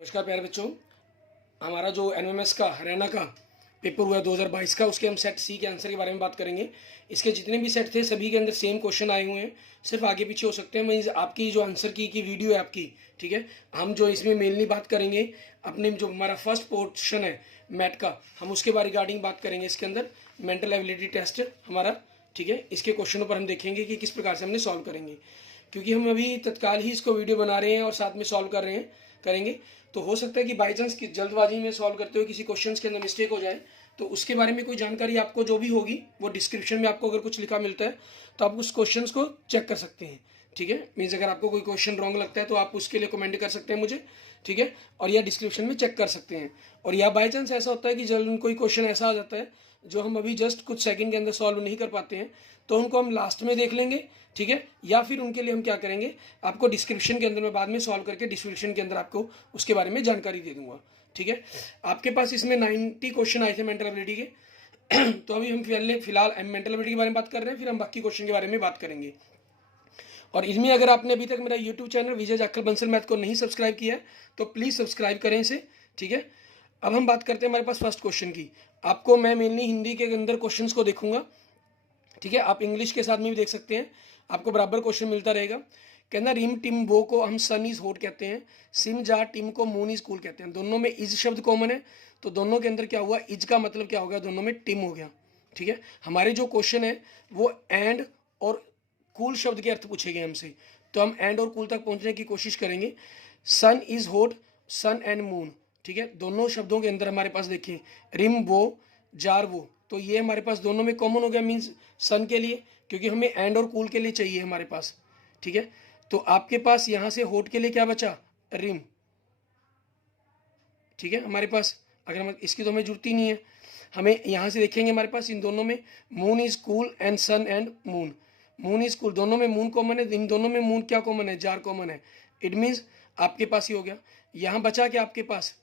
नमस्कार प्यारे बच्चों। हमारा जो एनएमएस का हरियाणा का पेपर हुआ 2022 का, उसके हम सेट सी के आंसर के बारे में बात करेंगे। इसके जितने भी सेट थे सभी के अंदर सेम क्वेश्चन आए हुए हैं, सिर्फ आगे पीछे हो सकते हैं। मीन्स आपकी जो आंसर की वीडियो है आपकी, ठीक है। हम जो इसमें मेनली बात करेंगे अपने जो हमारा फर्स्ट पोर्शन है मैथ का, हम उसके बारे रिगार्डिंग बात करेंगे। इसके अंदर मेंटल एबिलिटी टेस्ट हमारा, ठीक है, इसके क्वेश्चनों पर हम देखेंगे कि किस प्रकार से हमने सॉल्व करेंगे, क्योंकि हम अभी तत्काल ही इसको वीडियो बना रहे हैं और साथ में सॉल्व कर रहे हैं करेंगे। तो हो सकता है कि बाई चांस की जल्दबाजी में सॉल्व करते हुए किसी क्वेश्चन के अंदर मिस्टेक हो जाए, तो उसके बारे में कोई जानकारी आपको जो भी होगी वो डिस्क्रिप्शन में आपको अगर कुछ लिखा मिलता है तो आप उस क्वेश्चन को चेक कर सकते हैं, ठीक है। मीन्स अगर आपको कोई क्वेश्चन रॉन्ग लगता है तो आप उसके लिए कमेंट कर सकते हैं मुझे, ठीक है, और यह डिस्क्रिप्शन में चेक कर सकते हैं। और या बाई चांस ऐसा होता है कि जल्द कोई क्वेश्चन ऐसा आ जाता है जो हम अभी जस्ट कुछ सेकंड के अंदर सॉल्व नहीं कर पाते हैं, तो उनको हम लास्ट में देख लेंगे, ठीक है। या फिर उनके लिए हम क्या करेंगे, आपको डिस्क्रिप्शन के अंदर मैं बाद में सॉल्व करके डिस्क्रिप्शन के अंदर आपको उसके बारे में जानकारी दे दूंगा, ठीक है। आपके पास इसमें 90 क्वेश्चन आए थे मेंटल एबिलिटी के तो अभी हम फिलहाल मेंटल एबिलिटी के बारे में बात कर रहे हैं, फिर हम बाकी क्वेश्चन के बारे में बात करेंगे। और इसमें अगर आपने अभी तक मेरा यूट्यूब चैनल विजय जाखल बंसल मैथ को नहीं सब्सक्राइब किया है तो प्लीज़ सब्सक्राइब करें इसे, ठीक है। अब हम बात करते हैं हमारे पास फर्स्ट क्वेश्चन की। आपको मैं मेनली हिंदी के अंदर क्वेश्चंस को देखूंगा, ठीक है। आप इंग्लिश के साथ में भी देख सकते हैं, आपको बराबर क्वेश्चन मिलता रहेगा। कहना रिम टिम बो को हम सन इज हॉट कहते हैं, सिम जा टिम को मून इज कूल कहते हैं। दोनों में इज शब्द कॉमन है, तो दोनों के अंदर क्या हुआ, इज का मतलब क्या होगा, दोनों में टिम हो गया, ठीक है। हमारे जो क्वेश्चन है वो एंड और कूल शब्द के अर्थ पूछे गए हमसे, तो हम एंड और कूल तक पहुंचने की कोशिश करेंगे। Sun is hot, sun and moon, ठीक है। दोनों शब्दों के अंदर हमारे पास देखिए रिम वो जार वो, तो ये हमारे पास दोनों में कॉमन हो गया, मीन्स सन के लिए, क्योंकि हमें एंड और कूल के लिए चाहिए हमारे पास, ठीक है। तो आपके पास यहां से होट के लिए क्या बचा, रिम, ठीक है। हमारे पास अगर हम इसकी तो हमें जरूरत ही नहीं है, हमें यहां से देखेंगे हमारे पास इन दोनों में moon is cool and sun and moon, moon is cool, दोनों में मून कॉमन है, इन दोनों में मून क्या कॉमन है, जार कॉमन है। इट मीन्स आपके पास ही हो गया। यहां बचा क्या आपके पास,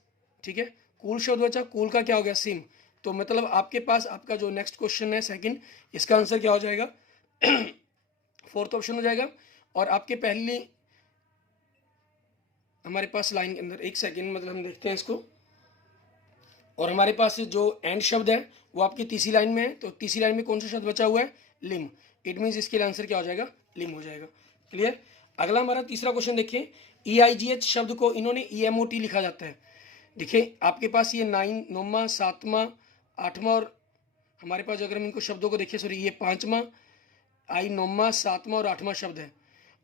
ठीक है, कूल शब्द बचा, कूल का क्या हो गया, सिम। तो मतलब आपके पास आपका जो नेक्स्ट क्वेश्चन है सेकंड, इसका आंसर क्या हो जाएगा फोर्थ ऑप्शन हो जाएगा। और आपके पहली हमारे पास लाइन के अंदर एक सेकंड, मतलब हम देखते हैं इसको, और हमारे पास जो एंड शब्द है वो आपकी तीसरी लाइन में है, तो तीसरी लाइन में कौन सा शब्द बचा हुआ है, लिम। इट मीन्स इसके लिए आंसर क्या हो जाएगा, लिम हो जाएगा। क्लियर। अगला हमारा तीसरा क्वेश्चन देखिए, EIGH शब्द को इन्होंने EMOT लिखा जाता है। देखिए आपके पास ये 9 9वां 7वां 8वां, और हमारे पास अगर हम इनको शब्दों को देखिए, सॉरी, ये 5वां, I 9वां 7वां और 8वां शब्द है,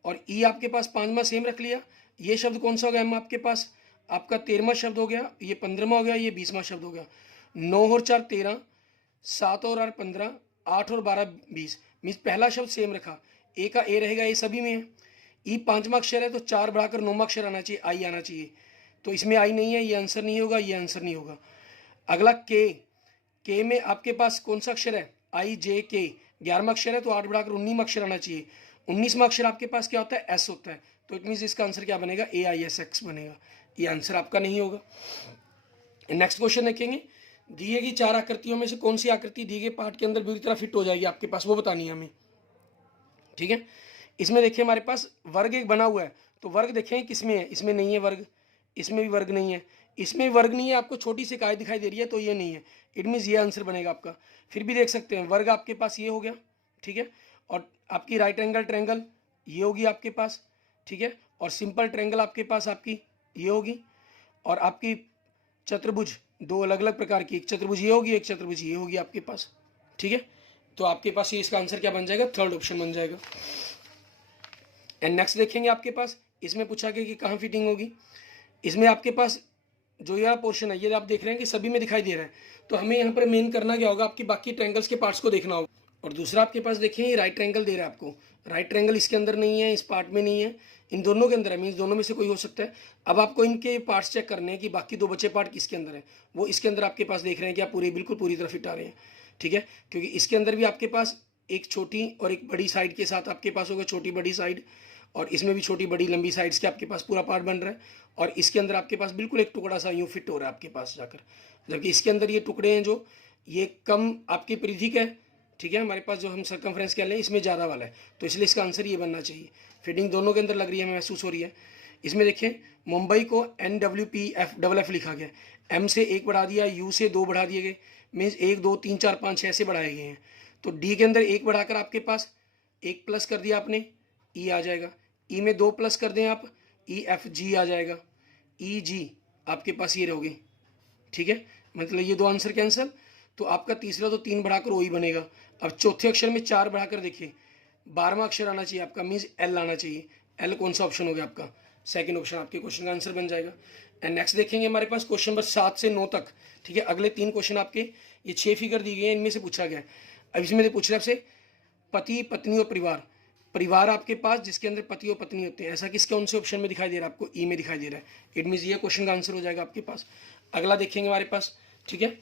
और ई आपके पास 5वां सेम रख लिया। ये शब्द कौन सा हो गया, आपके पास आपका 13वां शब्द हो गया, ये 15वां हो गया, ये 20वां शब्द हो गया। 9 और 4 13, 7 और 8 15, 8 और 12 20, मीन्स पहला शब्द सेम रखा, ए का ए रहेगा, ये सभी में है। ई 5वां अक्षर है तो 4 बढ़ाकर 9वां अक्षर आना चाहिए, आई आना चाहिए, तो इसमें आई नहीं है, ये आंसर नहीं होगा, ये आंसर नहीं होगा। अगला के में आपके पास कौन सा अक्षर है, IJK, 11वां अक्षर है तो 8 बढ़ाकर 19वां अक्षर आना चाहिए। 19वां अक्षर आपके पास क्या होता है, एस होता है, तो इट मीन्स इसका आंसर क्या बनेगा, AISX बनेगा, ये आंसर आपका नहीं होगा। नेक्स्ट क्वेश्चन देखेंगे, दिए गई 4 आकृतियों में से कौन सी आकृति दिए गए पार्ट के अंदर पूरी तरह फिट हो जाएगी आपके पास, वो बतानी है हमें, ठीक है। इसमें देखिए हमारे पास वर्ग एक बना हुआ है, तो वर्ग देखें किसमें है, इसमें नहीं है वर्ग, इसमें भी वर्ग नहीं है, इसमें भी वर्ग नहीं है, आपको छोटी सी इकाई दिखाई दे रही है तो ये नहीं है। इट मीन्स ये आंसर बनेगा आपका। फिर भी देख सकते हैं वर्ग आपके पास ये हो गया, ठीक है, और आपकी राइट एंगल ट्रायंगल ये होगी आपके पास, ठीक है, और सिंपल ट्रायंगल आपके पास आपकी ये होगी, और आपकी चतुर्भुज दो अलग अलग प्रकार की, एक चतुर्भुज ये होगी, एक चतुर्भुज ये होगी आपके पास, ठीक है। तो आपके पास ये इसका आंसर क्या बन जाएगा, थर्ड ऑप्शन बन जाएगा। एंड नेक्स्ट देखेंगे आपके पास, इसमें पूछा गया कि कहाँ फिटिंग होगी। इसमें आपके पास जो यह पोर्शन है ये आप देख रहे हैं कि सभी में दिखाई दे रहा है, तो हमें यहाँ पर मेन करना क्या होगा, आपकी बाकी ट्रायंगल्स के पार्ट्स को देखना होगा। और दूसरा आपके पास देखिए ये राइट ट्रायंगल दे रहा है आपको, राइट ट्रायंगल इसके अंदर नहीं है, इस पार्ट में नहीं है, इन दोनों के अंदर है, मीन्स दोनों में से कोई हो सकता है। अब आपको इनके पार्ट्स चेक करने हैं कि बाकी दो बचे पार्ट किसके अंदर है, वो इसके अंदर आपके पास देख रहे हैं कि आप पूरे बिल्कुल पूरी तरह फिट आ रहे हैं, ठीक है। क्योंकि इसके अंदर भी आपके पास एक छोटी और एक बड़ी साइड के साथ आपके पास होगा, छोटी बड़ी साइड, और इसमें भी छोटी बड़ी लंबी साइड्स के आपके पास पूरा पार्ट बन रहा है, और इसके अंदर आपके पास बिल्कुल एक टुकड़ा सा यूँ फिट हो रहा है आपके पास जाकर, जबकि इसके अंदर ये टुकड़े हैं जो ये कम आपकी परिधि का है, ठीक है। हमारे पास जो हम सर्कमफ्रेंस कह रहे हैं इसमें ज़्यादा वाला है, तो इसलिए इसका आंसर ये बनना चाहिए। फिटिंग दोनों के अंदर लग रही है, हमें महसूस हो रही है। इसमें देखें मुंबई को NWPF लिखा गया, M से 1 बढ़ा दिया, U से 2 बढ़ा दिए गए, मीन्स 1 2 3 4 5 6 से बढ़ाए गए हैं। तो D के अंदर 1 बढ़ाकर आपके पास 1 प्लस कर दिया आपने, E आ जाएगा। E में 2 प्लस कर दें आप, EFG आ जाएगा, EG आपके पास ये रहोगे, ठीक है। मतलब ये 2 आंसर कैंसिल। तो आपका तीसरा तो 3 बढ़ाकर वही बनेगा। अब चौथे अक्षर में 4 बढ़ाकर देखिए, 12वां अक्षर आना चाहिए आपका, मीन्स L आना चाहिए। L कौन सा ऑप्शन हो गया आपका? सेकंड ऑप्शन आपके क्वेश्चन का आंसर बन जाएगा। एंड नेक्स्ट देखेंगे हमारे पास क्वेश्चन नंबर 7 से 9 तक, ठीक है। अगले 3 क्वेश्चन आपके, ये 6 फिगर दी गई है, इनमें से पूछा गया है। अब इसमें से पूछ रहे आपसे पति पत्नी और परिवार, परिवार आपके पास जिसके अंदर पति और पत्नी होते हैं, ऐसा किसके कौन से ऑप्शन में दिखाई दे रहा है आपको? ई में दिखाई दे रहा है। इट मीन्स ये क्वेश्चन का आंसर हो जाएगा आपके पास। अगला देखेंगे हमारे पास, ठीक है।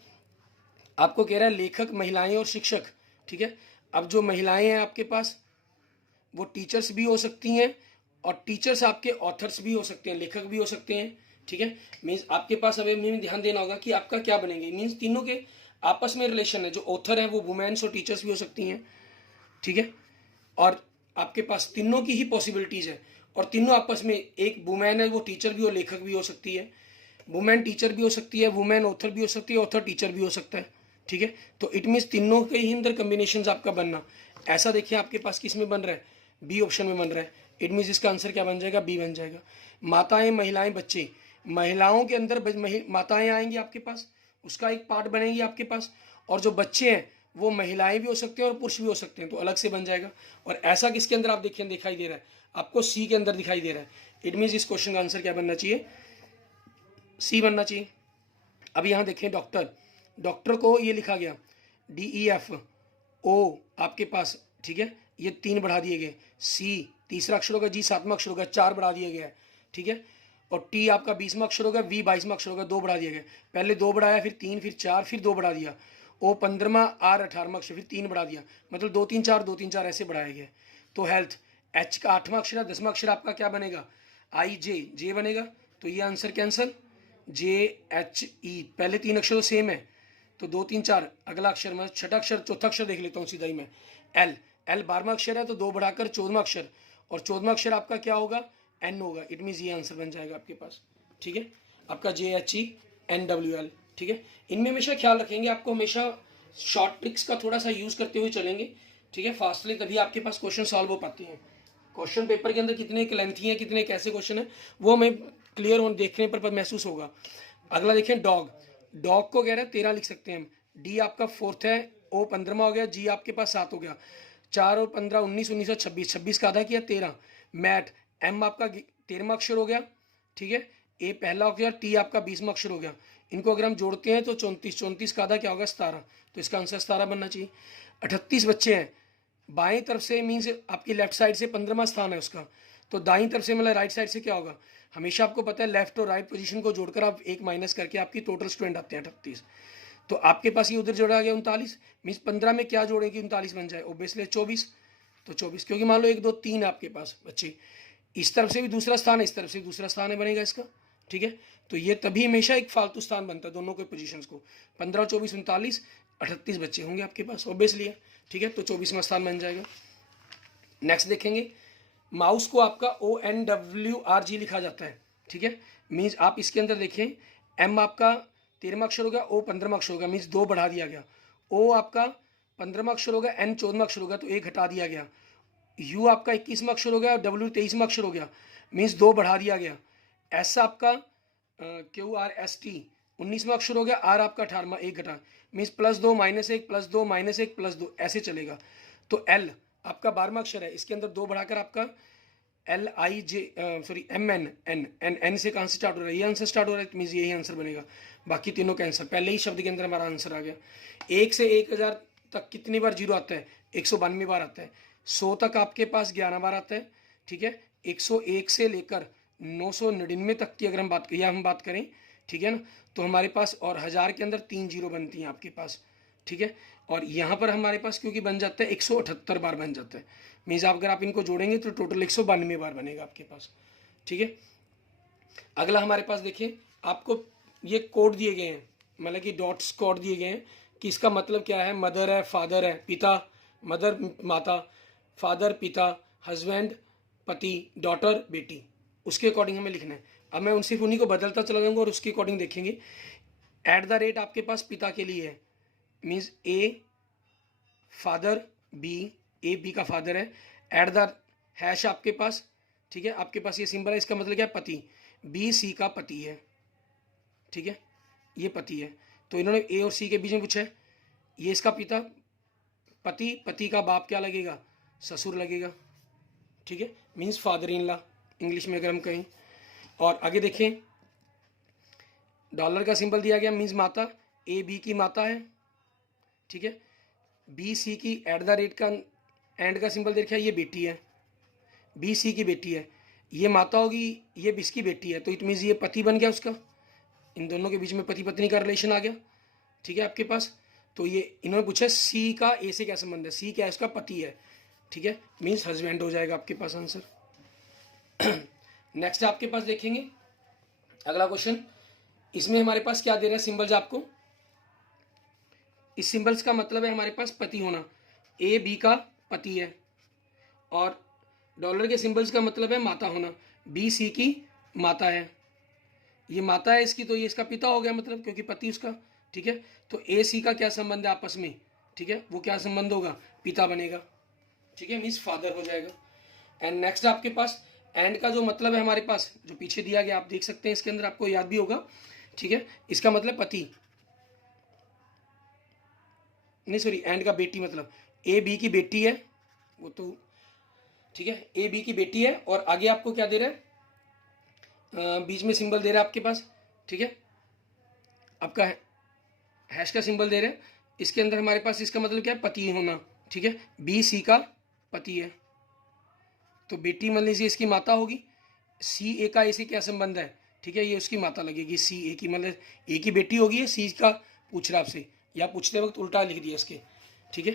आपको कह रहा है लेखक, महिलाएं और शिक्षक, ठीक है। अब जो महिलाएं हैं आपके पास वो टीचर्स भी हो सकती हैं, और टीचर्स आपके ऑथर्स भी हो सकते हैं, लेखक भी हो सकते हैं, ठीक है। मीन्स आपके पास अब में ध्यान देना होगा कि आपका क्या बनेंगे। मीन्स तीनों के आपस में रिलेशन है, जो ऑथर है वो वुमेन्स और टीचर्स भी हो सकती हैं, ठीक है। और आपके पास तीनों की ही पॉसिबिलिटीज है, और तीनों आपस में, एक वुमेन है वो टीचर भी और लेखक भी हो सकती है, वुमेन टीचर भी हो सकती है, वुमेन ऑथर भी हो सकती है, ऑथर टीचर भी हो सकता है, ठीक है। तो इट मीन्स तीनों के ही अंदर कम्बिनेशन आपका बनना, ऐसा देखिए आपके पास किस में बन रहा है? बी ऑप्शन में बन रहा है। इट मीन्स इसका आंसर क्या बन जाएगा? बी बन जाएगा। माताएं, महिलाएं, बच्चे, महिलाओं के अंदर माताएं आएंगी आपके पास, उसका एक पार्ट बनेगी आपके पास, और जो बच्चे हैं वो महिलाएं भी हो सकते हैं और पुरुष भी हो सकते हैं, तो अलग से बन जाएगा। और ऐसा किसके अंदर आप देखिए दिखाई दे रहा है आपको? सी के अंदर दिखाई दे रहा है। इट मीन्स इस क्वेश्चन का आंसर क्या बनना चाहिए? सी बनना चाहिए। अब यहाँ देखें डॉक्टर, डॉक्टर को ये लिखा गया DEFO आपके पास, ठीक है। ये 3 बढ़ा दिए गए, C तीसरा अक्षर होगा, G 7वां अक्षर होगा, 4 बढ़ा दिया गया है, ठीक है। और T आपका 20वां अक्षर होगा, V 22वां अक्षर होगा, 2 बढ़ा दिया गया। पहले 2 बढ़ाया, फिर 3, फिर 4, फिर 2 बढ़ा दिया। O 15वां, R 18वां अक्षर, फिर 3 बढ़ा दिया। मतलब 2 3 4 2 3 4 ऐसे बढ़ाया गया। तो हेल्थ, H का 8वां अक्षर है, 10वां अक्षर आपका क्या बनेगा? J बनेगा। तो ये आंसर कैंसल। JHE पहले 3 अक्षर सेम है, तो 2 3 4 अगला अक्षर, मैं छठा अक्षर चौथा अक्षर देख लेता हूँ सीधा ही मैं। L 12वां अक्षर है, तो 2 बढ़ाकर 14वां अक्षर, और 14वां अक्षर आपका क्या होगा? N होगा। इट मीन्स ये आंसर बन जाएगा आपके पास, ठीक है। आपका JHENWL, ठीक है। इनमें हमेशा ख्याल रखेंगे, आपको हमेशा शॉर्ट ट्रिक्स का थोड़ा सा यूज़ करते हुए चलेंगे, ठीक है, फास्टली, तभी आपके पास क्वेश्चन सॉल्व हो पाते हैं। क्वेश्चन पेपर के अंदर कितने लेंथी हैं, कितने कैसे क्वेश्चन है, वो हमें क्लियर होने देखने पर महसूस होगा। अगला देखें डॉग, डॉग को कह रहे हैं 13 लिख सकते हैं हम। D आपका 4th है, O 15वां हो गया, G आपके पास 7 हो गया, 4 और 15 19, 19 और 26, 26 का आधा किया 13। मैट, M आपका 13वां अक्षर हो गया, ठीक है। A पहला हो गया, T आपका 20वां अक्षर हो गया। इनको अगर हम जोड़ते हैं तो 34, 34 का आधा क्या होगा? 17। तो इसका आंसर 17 बनना चाहिए। 38 बच्चे हैं, बाएं तरफ से मीन्स आपकी लेफ्ट साइड से 15वां स्थान है उसका, तो दाईं तरफ से मतलब राइट साइड से क्या होगा? हमेशा आपको पता है लेफ्ट और राइट पोजीशन को जोड़कर आप एक माइनस करके आपकी टोटल स्टूडेंट आते हैं 38। तो आपके पास ये उधर जोड़ा गया 39, मीन्स 15 में क्या जोड़ेंगे? 39 बन जाए, ओबियसली 24। तो 24, क्योंकि मान लो 1 2 3 आपके पास बच्चे, इस तरफ से भी दूसरा स्थान है, इस तरफ से भी दूसरा स्थान है, बनेगा इसका, ठीक है। तो ये तभी हमेशा एक फालतू स्थान बनता है दोनों के पोजीशंस को। 15 24 39, 38 बच्चे होंगे आपके पास, ऑब्वियसली है, ठीक है। तो 24वां स्थान बन जाएगा। नेक्स्ट देखेंगे, माउस को आपका ONWRG लिखा जाता है, ठीक है। मीन्स आप इसके अंदर देखें, M आपका 13वां अक्षर होगा, O 15वां अक्षर होगा, मीन्स 2 बढ़ा दिया गया। O आपका 15वां अक्षर होगा, N 14वां अक्षर होगा, तो 1 घटा दिया गया। U आपका 21वां अक्षर हो गया और W 23वां अक्षर हो गया, मीन्स 2 बढ़ा दिया गया। S आपका QRST 19वां अक्षर हो गया, R आपका 18वां, 1 घटा, मीन्स +2 -1 +2 -1 +2 ऐसे चलेगा। तो L आपका 12वां अक्षर है, इसके अंदर 2 बढ़ाकर आपका MN से कहाँ से स्टार्ट हो रहा है? ये आंसर स्टार्ट हो रहा है, मीन्स यही आंसर बनेगा। बाकी तीनों का आंसर पहले ही शब्द के अंदर हमारा आंसर आ गया। 1 से 1000 तक कितनी बार 0 आता है? 192 बार आता है। 100 तक आपके पास 11 बार आता है, ठीक है। 101 से लेकर 999 तक की अगर हम बात करें, ठीक है ना, तो हमारे पास, और 1000 के अंदर 3 0 बनती हैं आपके पास, ठीक है। और यहाँ पर हमारे पास क्योंकि बन जाता है 178 बार बन जाता है, मीन्स अगर आप इनको जोड़ेंगे तो टोटल 192 बार बनेगा आपके पास, ठीक है। अगला हमारे पास देखिए, आपको ये कोड दिए गए हैं, मतलब कि डॉट्स कोड दिए गए हैं कि इसका मतलब क्या है। मदर है, फादर है, पिता, मदर माता, फादर पिता, हस्बैंड पति, डॉटर बेटी, उसके अकॉर्डिंग हमें लिखना है। अब मैं सिर्फ उन्हीं को बदलता चला जाऊँगा और उसके अकॉर्डिंग देखेंगे। एट द रेट आपके पास पिता के लिए है, means a father B, A B का फादर है। एट द हैश आपके पास, ठीक है, आपके पास ये सिंबल है, इसका मतलब क्या है, पति। बी सी का पति है, ठीक है, ये पति है। तो इन्होंने ए और सी के बीच में पूछा है, ये इसका पिता पति, पति का बाप क्या लगेगा, ससुर लगेगा, ठीक है, means father in law English में अगर हम कहें। और आगे देखें, डॉलर का सिंबल दिया गया, मीन्स माता, ए बी की माता है, ठीक है, बी सी की एट द रेट का एंड का सिंबल देखा है, ये बेटी है, बी सी की बेटी है, ये माता होगी, ये इसकी बेटी है, तो इट मीन्स ये पति बन गया उसका, इन दोनों के बीच में पति पत्नी का रिलेशन आ गया, ठीक है आपके पास। तो ये इन्होंने पूछा सी का ए से क्या संबंध है, सी क्या है, इसका पति है, ठीक है, मीन्स हस्बैंड हो जाएगा आपके पास आंसर। नेक्स्ट आपके पास देखेंगे अगला क्वेश्चन, इसमें हमारे पास क्या दे रहा है सिंबल्स आपको, इस सिंबल्स का मतलब है हमारे पास पति होना, ए बी का पति है, और डॉलर के सिंबल्स का मतलब है माता होना, बी सी की माता है, ये माता है इसकी, तो ये इसका पिता हो गया मतलब, क्योंकि पति उसका, ठीक है। तो ए सी का क्या संबंध है आपस में, ठीक है, वो क्या संबंध होगा, पिता बनेगा, ठीक है, मीन्स फादर हो जाएगा। एंड नेक्स्ट आपके पास एंड का जो मतलब है हमारे पास, जो पीछे दिया गया आप देख सकते हैं, इसके अंदर आपको याद भी होगा, ठीक है, इसका मतलब पति, नहीं सॉरी, एंड का बेटी, मतलब ए बी की बेटी है वो, तो ठीक है, ए बी की बेटी है। और आगे आपको क्या दे रहा है, बीच में सिंबल दे रहा है आपके पास, ठीक है, आपका हैश का सिंबल दे रहे हैं, इसके अंदर हमारे पास इसका मतलब क्या है, पति होना, ठीक है, बी सी का पति है, तो बेटी मान लीजिए इसकी माता होगी, सी ए का ए से क्या संबंध है, ठीक है, ये उसकी माता लगेगी, सी ए की, मतलब ए की बेटी होगी, सी का पूछ रहा आपसे, या पूछते वक्त उल्टा लिख दिया इसके, ठीक है।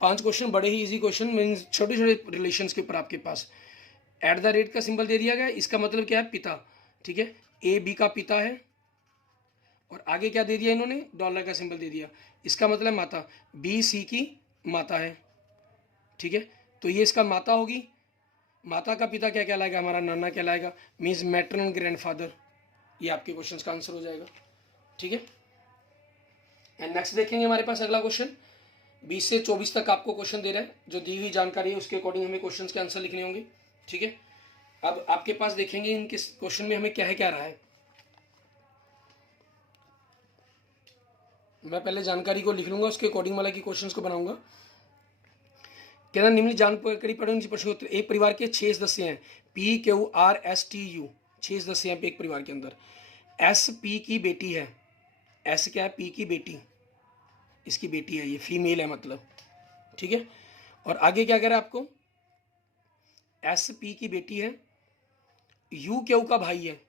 5 क्वेश्चन बड़े ही इजी क्वेश्चन, मीन्स छोटे छोटे रिलेशंस के ऊपर आपके पास। एट द रेट का सिंबल दे दिया गया, इसका मतलब क्या है, पिता, ठीक है, ए बी का पिता है, और आगे क्या दे दिया इन्होंने, डॉलर का सिंबल दे दिया, इसका मतलब माता, बी सी की माता है, ठीक है, तो ये इसका माता होगी, माता का पिता क्या कहलाएगा, हमारा नाना कहलाएगा, मीन्स मैटरनल ग्रैंडफादर, ये आपके क्वेश्चन का आंसर हो जाएगा, ठीक है। एंड नेक्स्ट देखेंगे हमारे पास अगला क्वेश्चन, 20 से 24 तक आपको क्वेश्चन दे रहा है, जो दी हुई जानकारी है उसके अकॉर्डिंग हमें क्वेश्चन के आंसर लिखने होंगे, ठीक है। अब आपके पास देखेंगे इनके क्वेश्चन में हमें क्या है क्या रहा है, मैं पहले जानकारी को लिख लूंगा, उसके अकॉर्डिंग वाला की क्वेश्चंस को बनाऊंगा। कहना निम्न जानकारी पढ़ेंगे प्रश्न उत्तर, एक परिवार के 6 सदस्य हैं, P Q R S T you, 6 सदस्य हैं एक परिवार के अंदर, एस पी की बेटी है, एस क्या है, पी की बेटी, इसकी बेटी है, ये फीमेल है मतलब, ठीक है। और आगे क्या कह रहा है आपको, एस पी की बेटी है, यू क्यू का भाई है,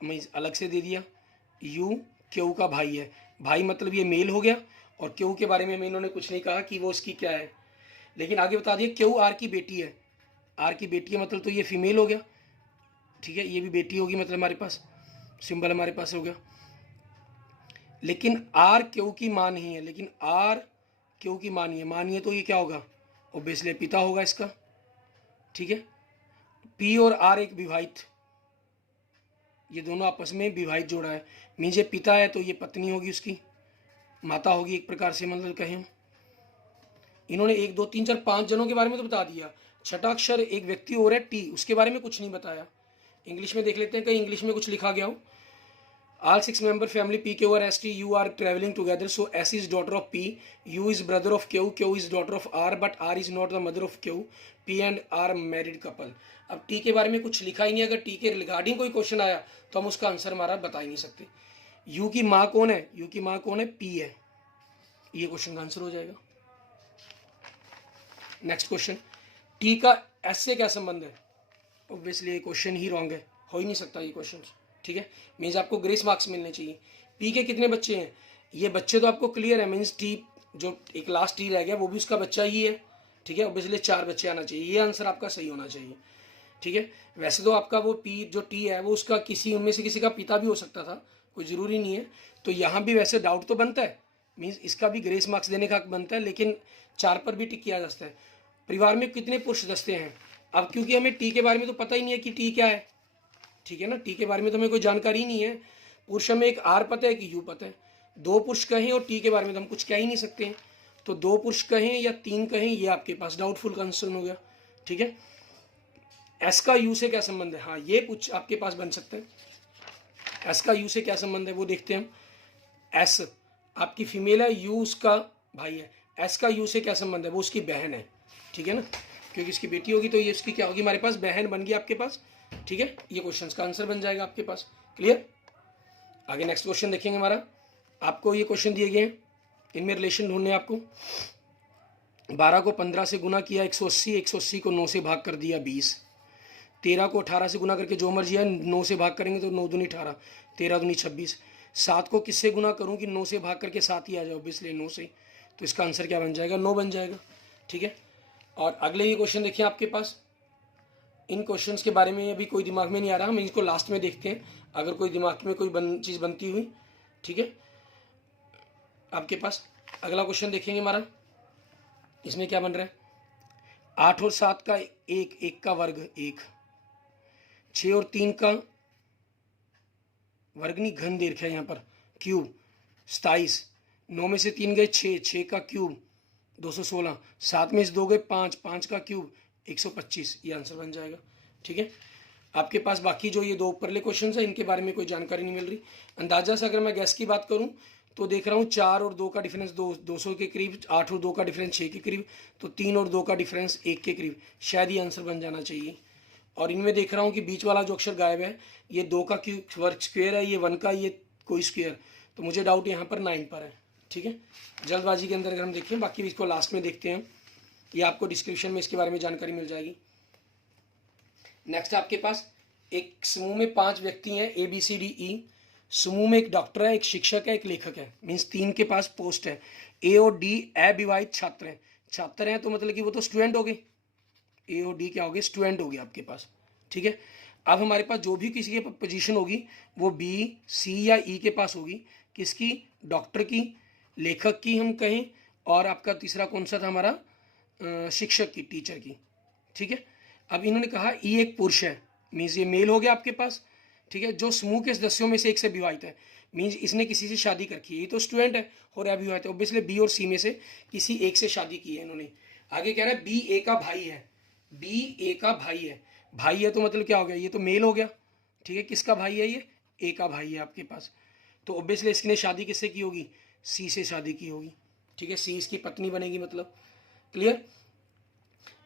मैं अलग से दे दिया, यू क्यू का भाई है, भाई मतलब ये मेल हो गया, और क्यू के बारे में इन्होंने कुछ नहीं कहा कि वो उसकी क्या है, लेकिन आगे बता दिया क्यू आर की बेटी है, आर की बेटी है मतलब तो ये फीमेल हो गया, ठीक है, ये भी बेटी होगी मतलब हमारे पास सिंबल हमारे पास हो गया, लेकिन आर क्यू की माँ नहीं है, लेकिन आर क्यू की माँ नहीं है, माँ नहीं है तो ये क्या होगा, ऑब्वियसली पिता होगा इसका, ठीक है। पी और आर एक विवाहित, ये दोनों आपस में विवाहित जोड़ा है, मीन्स ये पिता है तो ये पत्नी होगी उसकी, माता होगी एक प्रकार से, मतलब कहें। इन्होंने 1 2 3 4 5 जनों के बारे में तो बता दिया, छठा अक्षर एक व्यक्ति और है टी, उसके बारे में कुछ नहीं बताया। इंग्लिश में देख लेते हैं, कहीं इंग्लिश में कुछ लिखा गया हो, all 6 member family P Q R S T U are travelling together, so S is daughter of P, U is brother of Q, Q is daughter of R, but R is not the mother of Q, P and R married couple. अब T के बारे में कुछ लिखा ही नहीं, अगर T के regarding कोई क्वेश्चन आया तो हम उसका आंसर हमारा बता ही नहीं सकते। यू की माँ कौन है, यू की माँ कौन है, पी है, ये क्वेश्चन का आंसर हो जाएगा। नेक्स्ट क्वेश्चन, टी का एस से क्या संबंध है, ऑब्वियसली ये क्वेश्चन ही रॉन्ग है, हो ही नहीं सकता ये क्वेश्चन, ठीक है, मीन्स आपको ग्रेस मार्क्स मिलने चाहिए। पी के कितने बच्चे हैं, ये बच्चे तो आपको क्लियर है, मीन्स टी जो एक लास्ट टी रह गया वो भी उसका बच्चा ही है, ठीक है, ऑब्वियसली 4 बच्चे आना चाहिए, ये आंसर आपका सही होना चाहिए, ठीक है। वैसे तो आपका वो पी जो टी है वो उसका किसी उनमें से किसी का पिता भी हो सकता था, कोई ज़रूरी नहीं है, तो यहाँ भी वैसे डाउट तो बनता है, मीन्स इसका भी ग्रेस मार्क्स देने का बनता है, लेकिन 4 पर भी टिक किया जा सकता है। परिवार में कितने पुरुष सदस्य हैं, अब क्योंकि हमें टी के बारे में तो पता ही नहीं है कि टी क्या है, ठीक है ना, टी के बारे में तो हमें कोई जानकारी ही नहीं है। पुरुष हमें एक आर पता है कि यू पता है, दो पुरुष कहें और टी के बारे में तो हम कुछ कह ही नहीं सकते हैं। तो दो पुरुष कहें या तीन कहें, ये आपके पास डाउटफुल कंसर्न हो गया, ठीक है। एस का यू से क्या संबंध है, हाँ ये पूछ आपके पास बन सकते हैं। एस का यू से क्या संबंध है वो देखते हैं हम। एस आपकी फीमेल है, यू उसका भाई है। एस का यू से क्या संबंध है, वो उसकी बहन है, ठीक है ना, क्योंकि इसकी बेटी होगी तो ये उसकी क्या होगी, हमारे पास बहन बन गई आपके पास, ठीक है। ये क्वेश्चन का आंसर बन जाएगा आपके पास। क्लियर। आगे नेक्स्ट क्वेश्चन देखेंगे हमारा। आपको ये क्वेश्चन दिए गए हैं, इनमें रिलेशन ढूंढने हैं आपको। 12 को 15 से गुना किया 180, 180 को 9 से भाग कर दिया 20, 13 को 18 से गुना करके जो मर्जी है 9 से भाग करेंगे तो 9 दूनी 18, 13 दूनी 26। 7 को किससे गुना करूं कि 9 से भाग करके 7 ही आ जाए, ऑब्वियसली 9 से, तो इसका आंसर क्या बन जाएगा, 9 बन जाएगा, ठीक है। और अगले ये क्वेश्चन देखिए आपके पास। इन क्वेश्चंस के बारे में अभी कोई दिमाग में नहीं आ रहा, हम इसको लास्ट में देखते हैं, अगर कोई दिमाग में कोई चीज़ बनती हुई, ठीक है। आपके पास अगला क्वेश्चन देखेंगे हमारा। इसमें क्या बन रहा है, 8 और 7 का एक, 1 का वर्ग 1, 6 और 3 का वर्ग नहीं घन दे रखा है यहाँ पर, क्यूब 27, 9 में से 3 गए 6, 6 का क्यूब 216, 7 में से 2 गए 5, 5 का क्यूब 125, ये आंसर बन जाएगा, ठीक है। आपके पास बाकी जो ये दो ऊपरले क्वेश्चन है इनके बारे में कोई जानकारी नहीं मिल रही। अंदाजा से अगर मैं गैस की बात करूं तो देख रहा हूँ 4 और 2 का डिफरेंस 200 के करीब, 8 और 2 का डिफरेंस 6 के करीब, तो 3 और 2 का डिफरेंस 1 के करीब, शायद ये आंसर बन जाना चाहिए। और इनमें देख रहा हूँ कि बीच वाला जो अक्षर गायब है, ये 2 का वर्ग स्क्वेयर है, ये 1 का ये कोई स्क्वेयर, तो मुझे डाउट यहाँ पर 9 पर है, ठीक है। जल्दबाजी के अंदर अगर हम देखें, बाकी इसको लास्ट में देखते हैं, ये आपको डिस्क्रिप्शन में इसके बारे में जानकारी मिल जाएगी। नेक्स्ट आपके पास एक समूह में 5 व्यक्ति हैं, ABCDE। समूह में एक डॉक्टर है, एक शिक्षक है, एक लेखक है, मीन्स 3 के पास पोस्ट है। A और D अविवाहित छात्र हैं, छात्र हैं तो मतलब कि वो तो स्टूडेंट हो गए, A और D क्या हो गए, स्टूडेंट हो गए आपके पास, ठीक है। अब हमारे पास जो भी किसी के पोजीशन होगी वो B, C या E के पास होगी, किसकी, डॉक्टर की, लेखक की हम कहें, और आपका तीसरा कौन सा था हमारा, शिक्षक की, टीचर की, ठीक है। अब इन्होंने कहा E एक पुरुष है, मीन्स ये मेल हो गया आपके पास, ठीक है, जो समूह के सदस्यों में से एक से विवाहित है, मीन्स इसने किसी से शादी कर की है, ये तो स्टूडेंट है और अविवाहित है, ऑब्वियसली B और C में से किसी एक से शादी की है इन्होंने। आगे कह रहा है B A का भाई है, B A का भाई है, भाई है तो मतलब क्या हो गया, ये तो मेल हो गया, ठीक है। किसका भाई है, ये A का भाई है आपके पास, तो ऑब्वियसली इसने शादी किससे की होगी, C से शादी की होगी, ठीक है। C इसकी पत्नी बनेगी, मतलब क्लियर।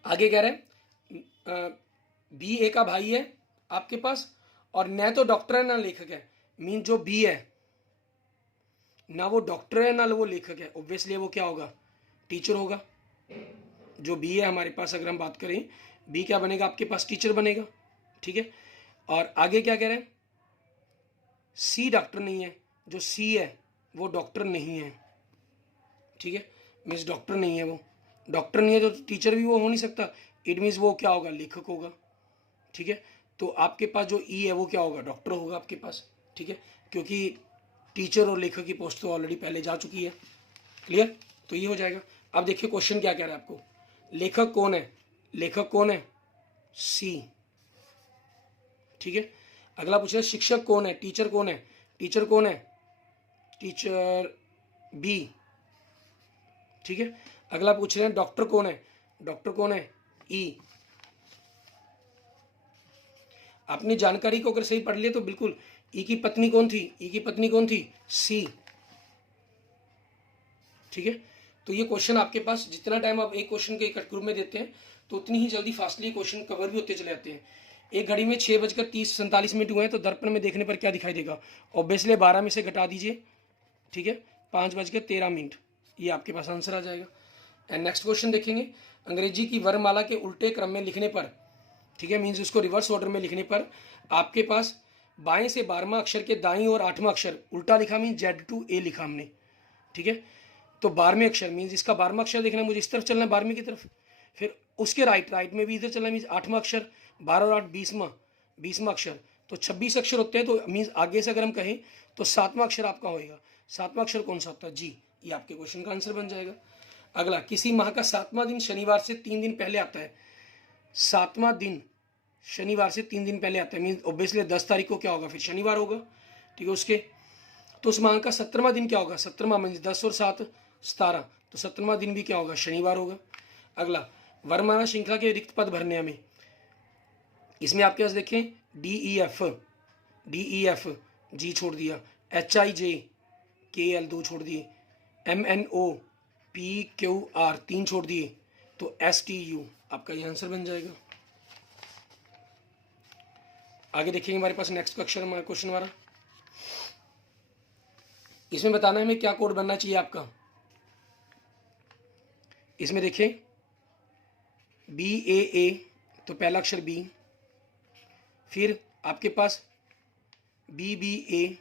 आगे कह रहे हैं B A का भाई है आपके पास, और न तो डॉक्टर है ना लेखक है, मीन जो B है ना वो डॉक्टर है ना वो लेखक है, ऑब्वियसली वो क्या होगा, टीचर होगा। जो B है हमारे पास, अगर हम बात करें B क्या बनेगा आपके पास, टीचर बनेगा, ठीक है। और आगे क्या कह रहे हैं, C डॉक्टर नहीं है, जो C है वो डॉक्टर नहीं है, ठीक है, मीन्स डॉक्टर नहीं है, वो डॉक्टर नहीं है तो टीचर भी वो हो नहीं सकता, इट मीन्स वो क्या होगा, लेखक होगा, ठीक है। तो आपके पास जो E है वो क्या होगा, डॉक्टर होगा आपके पास, ठीक है, क्योंकि टीचर और लेखक की पोस्ट तो ऑलरेडी पहले जा चुकी है, क्लियर। तो ये हो जाएगा। अब देखिए क्वेश्चन क्या कह रहा है आपको, लेखक कौन है, लेखक कौन है, C, ठीक है। अगला पूछ रहा है शिक्षक कौन है, टीचर कौन है, टीचर कौन है, टीचर B, ठीक है। अगला पूछ रहे हैं डॉक्टर कौन है, डॉक्टर कौन है, E। आपने जानकारी को अगर सही पढ़ लिया तो बिल्कुल, E की पत्नी कौन थी, E की पत्नी कौन थी, C, ठीक है। तो ये क्वेश्चन आपके पास, जितना टाइम आप एक क्वेश्चन के एक ग्रुप में देते हैं तो उतनी ही जल्दी फास्टली क्वेश्चन कवर भी होते चले जाते हैं। एक घड़ी में 6:30 हुए हैं, तो दर्पण में देखने पर क्या दिखाई देगा, ऑब्वियसली 12 में से घटा दीजिए, ठीक है, 5:13, ये आपके पास आंसर आ जाएगा। एंड नेक्स्ट क्वेश्चन देखेंगे, अंग्रेजी की वर्णमाला के उल्टे क्रम में लिखने पर, ठीक है, मीन्स उसको रिवर्स ऑर्डर में लिखने पर आपके पास बाएं से 12वां अक्षर के दाईं और 8वां अक्षर उल्टा लिखा, मीन्स Z2A लिखा हमने, ठीक है। तो 12वें अक्षर मीन्स इसका 12वां अक्षर देखना है, मुझे इस तरफ चलना है 12वीं की तरफ, फिर उसके राइट में भी इधर चलना है, मीन्स 8वां अक्षर, 12 और 8 20वां अक्षर, तो 26 अक्षर होते हैं, तो मीन्स आगे से अगर हम कहें तो 7वां अक्षर आपका होएगा, 7वां अक्षर कौन सा होता है, G, ये आपके क्वेश्चन का आंसर बन जाएगा। अगला, किसी माह का 7वां दिन शनिवार से 3 दिन पहले आता है, 7वां दिन शनिवार से 3 दिन पहले आता है, मीन ऑब्वियसली 10 तारीख को क्या होगा, फिर शनिवार होगा, ठीक है उसके। तो उस माह का 17वां दिन क्या होगा, 17वां मीन 10 और 7 17, तो 17वां दिन भी क्या होगा, शनिवार होगा। अगला, वर्णमाला श्रृंखला के रिक्त पद भरने हमें, इसमें आपके पास देखें DEF जी छोड़ दिया, HIJKL 2 छोड़ दिए, MNO PQR 3 छोड़ दिए, तो STU आपका ये आंसर बन जाएगा। आगे देखेंगे हमारे पास नेक्स्ट क्वेश्चन हमारा, इसमें बताना है हमें क्या कोड बनना चाहिए आपका। इसमें देखें BAA, तो पहला अक्षर B, फिर आपके पास BBA,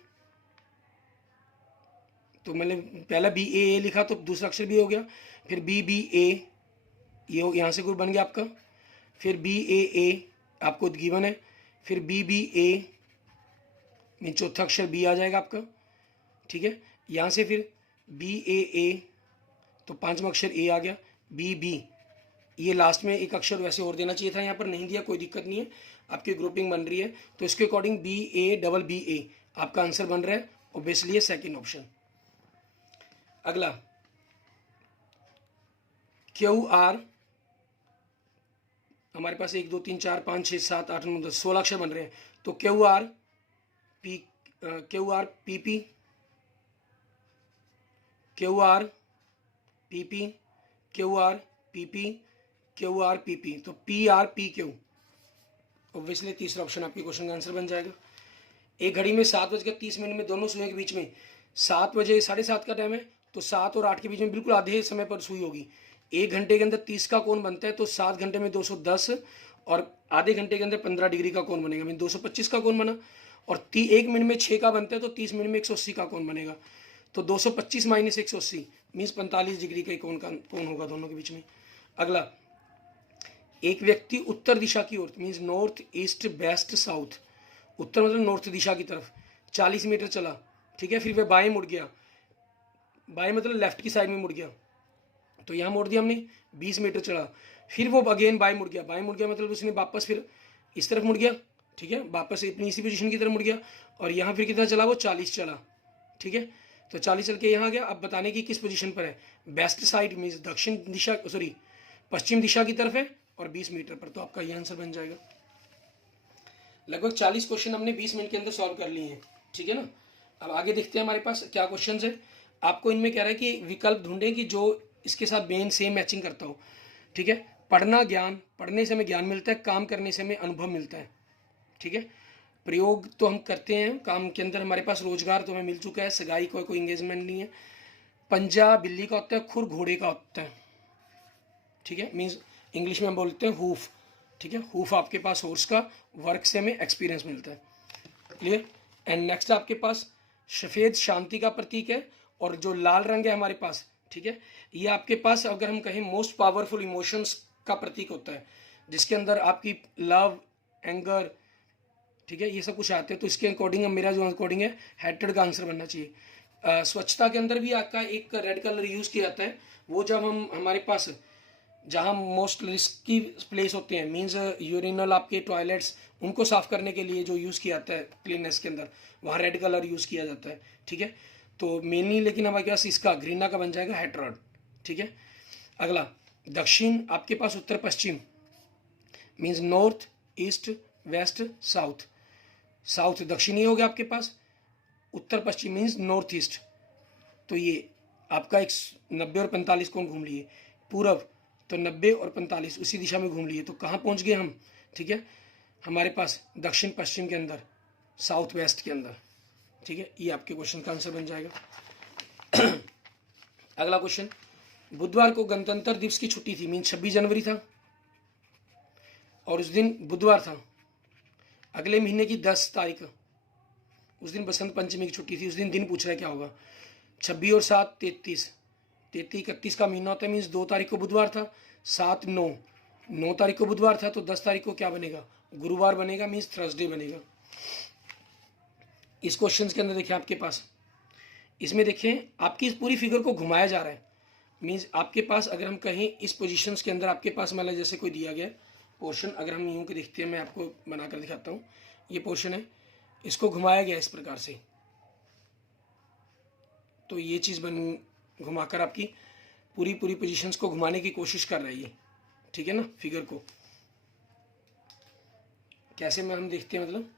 तो मैंने पहला BAA लिखा तो दूसरा अक्षर भी हो गया, फिर BBA, ये यहाँ से कोड बन गया आपका, फिर BAA आपको गिवन है, फिर BBA मीन चौथा अक्षर B आ जाएगा आपका, ठीक है। यहाँ से फिर BAA, तो पांचवा अक्षर A आ गया, BB, ये लास्ट में एक अक्षर वैसे और देना चाहिए था, यहाँ पर नहीं दिया, कोई दिक्कत नहीं है, आपकी ग्रुपिंग बन रही है, तो इसके अकॉर्डिंग BA आपका आंसर बन रहा है, ऑब्वियसली है सेकेंड ऑप्शन। अगला QR, हमारे पास 1 2 3 4 5 6 7 8 9 10 16 अक्षर बन रहे हैं, तो QR PP, QR PP, QR PP, QR PP, तो PR PQ, ऑब्वियसली तीसरा ऑप्शन आपके क्वेश्चन का आंसर बन जाएगा। एक घड़ी में 7:30 में दोनों सुइयों के बीच में 7 बजे 7:30 का टाइम है, तो 7 और 8 के बीच में बिल्कुल आधे समय पर सुई होगी। 1 घंटे के अंदर 30 का कोण बनता है, तो 7 घंटे में 210 और आधे घंटे के अंदर 15 डिग्री का कोण बनेगा, मीन 225 का कोण बना। और 1 मिनट में 6 का बनता है, तो 30 मिनट में 180 का कोण बनेगा, तो 225 माइनस 180 मीन्स 45 डिग्री का कोण होगा दोनों के बीच में। अगला, एक व्यक्ति उत्तर दिशा की ओर means north east west south, उत्तर मतलब नॉर्थ दिशा की तरफ 40 मीटर चला, ठीक है, फिर वह बाएं मुड़ गया, बाएं मतलब लेफ्ट की साइड में मुड़ गया, तो यहाँ मोड़ दिया हमने, 20 मीटर चला, फिर वो अगेन बाएं मुड़ गया मतलब उसने वापस फिर इस तरफ मुड़ गया, ठीक है, वापस अपनी इसी पोजीशन की तरफ मुड़ गया, और यहाँ फिर कितना चला, वो 40 चला, ठीक है, तो 40 चल के यहाँ गया। अब बताने की किस पोजीशन पर है, वेस्ट साइड मीन्स दक्षिण दिशा, सॉरी पश्चिम दिशा की तरफ है, और 20 मीटर पर, तो आपका ये आंसर बन जाएगा। लगभग 40 क्वेश्चन हमने 20 मिनट के अंदर सॉल्व कर लिए हैं, ठीक है ना। अब आगे देखते हैं हमारे पास क्या क्वेश्चन है। आपको इनमें कह रहा है कि विकल्प ढूंढें कि जो इसके साथ मेन सेम मैचिंग करता हो, ठीक है। पढ़ना ज्ञान, पढ़ने से हमें ज्ञान मिलता है, काम करने से हमें अनुभव मिलता है, ठीक है। प्रयोग तो हम करते हैं काम के अंदर, हमारे पास रोजगार तो हमें मिल चुका है, सगाई का कोई इंगेजमेंट नहीं है। पंजा बिल्ली का होता है, खुर घोड़े का होता है, ठीक है, मीन्स इंग्लिश में हम बोलते हैं हूफ, ठीक है, हूफ आपके पास हॉर्स का, वर्क से हमें एक्सपीरियंस मिलता है, क्लियर। एंड नेक्स्ट आपके पास सफ़ेद शांति का प्रतीक है, और जो लाल रंग है हमारे पास, ठीक है, ये आपके पास अगर हम कहें मोस्ट पावरफुल इमोशंस का प्रतीक होता है, जिसके अंदर आपकी लव, एंगर, ठीक है, ये सब कुछ आते हैं, तो इसके अकॉर्डिंग मेरा जो अकॉर्डिंग है हेटेड का आंसर बनना चाहिए। स्वच्छता के अंदर भी आपका एक रेड कलर यूज़ किया जाता है, वो जब हम हमारे पास जहाँ मोस्ट रिस्की प्लेस होते हैं, मीन्स यूरिनल आपके टॉयलेट्स, उनको साफ़ करने के लिए जो यूज़ किया जाता है क्लीननेस के अंदर, वहाँ रेड कलर यूज़ किया जाता है, ठीक है। तो मेनली लेकिन हमारे पास इसका ग्रीना का बन जाएगा हेटेड, ठीक है। अगला, दक्षिण आपके पास उत्तर पश्चिम means north east west south, south दक्षिणी हो गया आपके पास, उत्तर पश्चिम मीन्स नॉर्थ ईस्ट, तो ये आपका 90 और 45 कौन घूम लिए, पूर्व तो 90 और 45 उसी दिशा में घूम लिए, तो कहाँ पहुँच गए हम, ठीक है, हमारे पास दक्षिण पश्चिम के अंदर, साउथ वेस्ट के अंदर, ठीक है, ये आपके क्वेश्चन का आंसर बन जाएगा। अगला क्वेश्चन, बुधवार को गणतंत्र दिवस की छुट्टी थी, मीन 26 जनवरी था, और उस दिन बुधवार था, अगले महीने की 10 तारीख उस दिन बसंत पंचमी की छुट्टी थी, उस दिन पूछ रहा है क्या होगा, 26 और 7 33, 31 का महीना होता है, मीन्स 2 तारीख को बुधवार था, 7 9 तारीख को बुधवार था, तो 10 तारीख को क्या बनेगा, गुरुवार बनेगा, मीन्स थर्सडे बनेगा। इस क्वेश्चन के अंदर देखिए आपके पास, इसमें देखिए आपकी इस पूरी फिगर को घुमाया जा रहा है, मीन्स आपके पास अगर हम कहें इस पोजीशंस के अंदर आपके पास मतलब जैसे कोई दिया गया, पोर्शन अगर हम यूं के देखते हैं, मैं आपको बनाकर दिखाता हूँ, ये पोर्शन है, इसको घुमाया गया इस प्रकार से, तो ये चीज़ बन घुमाकर आपकी पूरी पूरी पोजीशंस को घुमाने की कोशिश कर रही है, ठीक है ना। फिगर को कैसे में हम देखते हैं, मतलब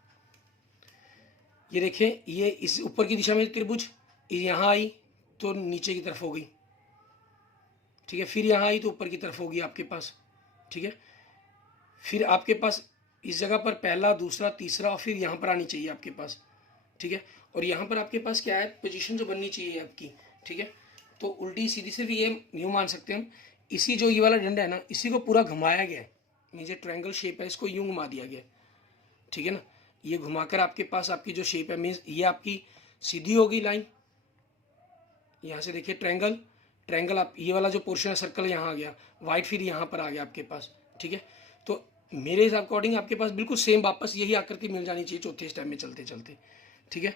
ये देखें, ये इस ऊपर की दिशा में त्रिभुज यहाँ आई तो नीचे की तरफ हो गई, ठीक है, फिर यहाँ आई तो ऊपर की तरफ होगी आपके पास, ठीक है। फिर आपके पास इस जगह पर पहला, दूसरा, तीसरा और फिर यहाँ पर आनी चाहिए आपके पास, ठीक है। और यहाँ पर आपके पास क्या है, पोजीशन जो बननी चाहिए आपकी, ठीक है। तो उल्टी सीधी से भी ये यूँ मान सकते हैं हम, इसी जो ये वाला डंडा है ना, इसी को पूरा घुमाया गया है, नीचे ट्रायंगल शेप है, इसको यूँ घुमा दिया गया, ठीक है ना। ये घुमाकर आपके पास आपकी जो शेप है, मीन्स ये आपकी सीधी होगी लाइन, यहाँ से देखिए ट्रायंगल, ट्रायंगल आप ये वाला जो पोर्शन है सर्कल यहाँ आ गया, वाइट फिर यहाँ पर आ गया आपके पास, ठीक है। तो मेरे हिसाब अकॉर्डिंग आपके पास बिल्कुल सेम वापस यही आकृति मिल जानी चाहिए चौथे स्टेप में चलते चलते, ठीक है।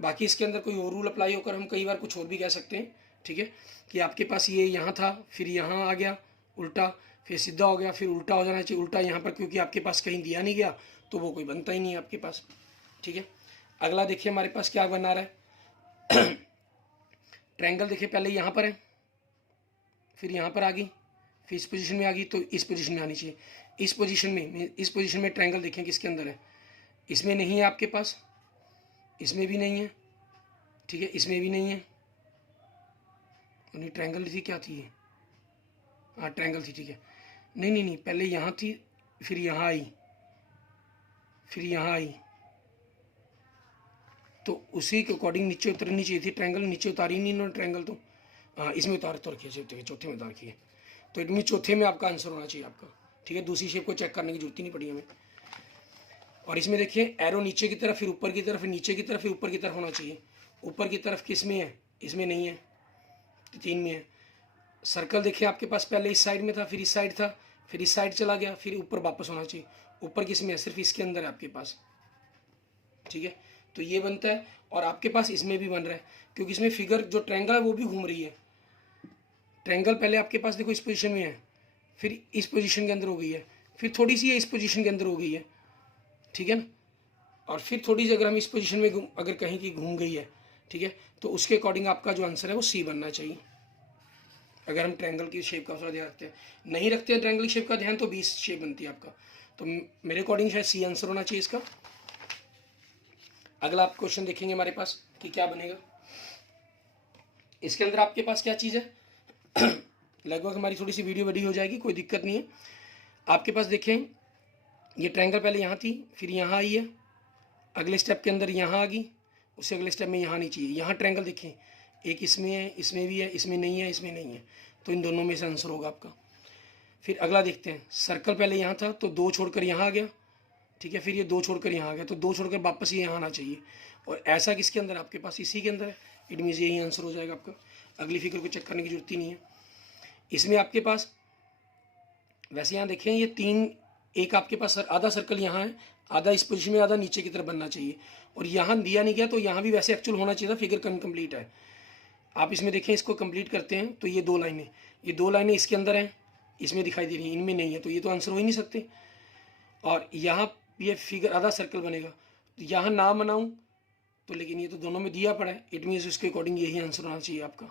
बाकी इसके अंदर कोई और रूल अप्लाई होकर हम कई बार कुछ और भी कह सकते हैं, ठीक है, कि आपके पास ये यहाँ था, फिर यहाँ आ गया उल्टा, फिर सीधा हो गया, फिर उल्टा हो जाना चाहिए, उल्टा यहाँ पर क्योंकि आपके पास कहीं दिया नहीं गया तो वो कोई बनता ही नहीं है आपके पास, ठीक है। अगला देखिए हमारे पास क्या बना रहा है, ट्रायंगल देखिए पहले यहाँ पर है, फिर यहाँ पर आ गई, फिर इस पोजीशन में आ गई, तो इस पोजीशन में आनी चाहिए, इस पोजीशन में ट्रायंगल देखें किसके अंदर है, इसमें नहीं है आपके पास, इसमें भी नहीं है, ठीक है, इसमें भी नहीं है, नहीं ट्रायंगल थी, क्या थी ये, हाँ ट्रायंगल थी, ठीक है। नहीं नहीं नहीं, पहले यहाँ थी, फिर यहाँ आई, फिर यहाँ आई, तो उसी के अकॉर्डिंग नीचे उतरनी चाहिए थी ट्रायंगल, नीचे उतारी नहीं इन्होंने ट्रायंगल, तो हाँ इसमें उतार तो रखिए, चौथे में उतार रखिए, तो इट मीन चौथे में आपका आंसर होना चाहिए आपका, ठीक है। दूसरी शेप को चेक करने की जरूरत ही नहीं पड़ी हमें। और इसमें देखिए एरो नीचे की तरफ, फिर ऊपर की तरफ, फिर नीचे की तरफ, फिर ऊपर की तरफ होना चाहिए, ऊपर की तरफ किस में है, इसमें नहीं है, तो 3 में है। सर्कल देखिए आपके पास पहले इस साइड में था, फिर इस साइड था, फिर इस साइड चला गया, फिर ऊपर वापस होना चाहिए, ऊपर किस में है, सिर्फ इसके अंदर है आपके पास, ठीक है। तो ये बनता है, और आपके पास इसमें भी बन रहा है, क्योंकि इसमें फिगर जो ट्रायंगल है वो भी घूम रही है, ट्रायंगल पहले आपके पास देखो इस पोजीशन में है, फिर इस पोजीशन के अंदर हो गई है, फिर थोड़ी सी इस पोजीशन के अंदर हो गई है, ठीक है ना, और फिर थोड़ी सी अगर हम इस पोजीशन में अगर कहीं की घूम गई है, ठीक है, तो उसके अकॉर्डिंग आपका जो आंसर है वो सी बनना चाहिए, अगर हम ट्रायंगल की शेप का थोड़ा ध्यान रखते हैं। नहीं रखते हैं ट्रायंगल की शेप का ध्यान, तो 20 शेप बनती है आपका, तो मेरे अकॉर्डिंग शायद सी आंसर होना चाहिए इसका। अगला आप क्वेश्चन देखेंगे हमारे पास कि क्या बनेगा, इसके अंदर आपके पास क्या चीज़ है लगभग हमारी थोड़ी सी वीडियो बड़ी हो जाएगी, कोई दिक्कत नहीं है। आपके पास देखें ये ट्रायंगल पहले यहाँ थी, फिर यहाँ आई है, अगले स्टेप के अंदर यहाँ आ गई, उससे अगले स्टेप में यहाँ नहीं चाहिए, यहाँ ट्रायंगल देखें एक इसमें है, इसमें भी है, इसमें नहीं है, इसमें नहीं है, तो इन दोनों में से आंसर होगा आपका। फिर अगला देखते हैं, सर्कल पहले यहाँ था तो 2 छोड़कर यहाँ आ गया, ठीक है, फिर ये 2 छोड़कर यहाँ आ गया, तो 2 छोड़कर वापस ये यहाँ आना चाहिए, और ऐसा किसके अंदर आपके पास, इसी के अंदर है, इट मीन्स यही आंसर हो जाएगा आपका। अगली फिगर को चेक करने की जरूरत ही नहीं है। इसमें आपके पास वैसे यहाँ देखें ये 3, एक आपके पास आधा सर्कल यहाँ है, आधा इस पोजीशन में, आधा नीचे की तरफ बनना चाहिए, और यहाँ दिया नहीं गया, तो यहाँ भी वैसे एक्चुअल होना चाहिए था, फिगर इनकम्प्लीट है। आप इसमें देखें, इसको कंप्लीट करते हैं तो ये 2 लाइनें, ये 2 लाइनें इसके अंदर हैं, इसमें दिखाई दे रही हैं, इनमें नहीं है, तो ये तो आंसर हो ही नहीं सकते। और यहाँ ये फिगर आधा सर्कल बनेगा, तो यहाँ ना बनाऊँ तो, लेकिन ये तो दोनों में दिया पड़ा है, इट मीन्स उसके अकॉर्डिंग यही आंसर होना चाहिए आपका,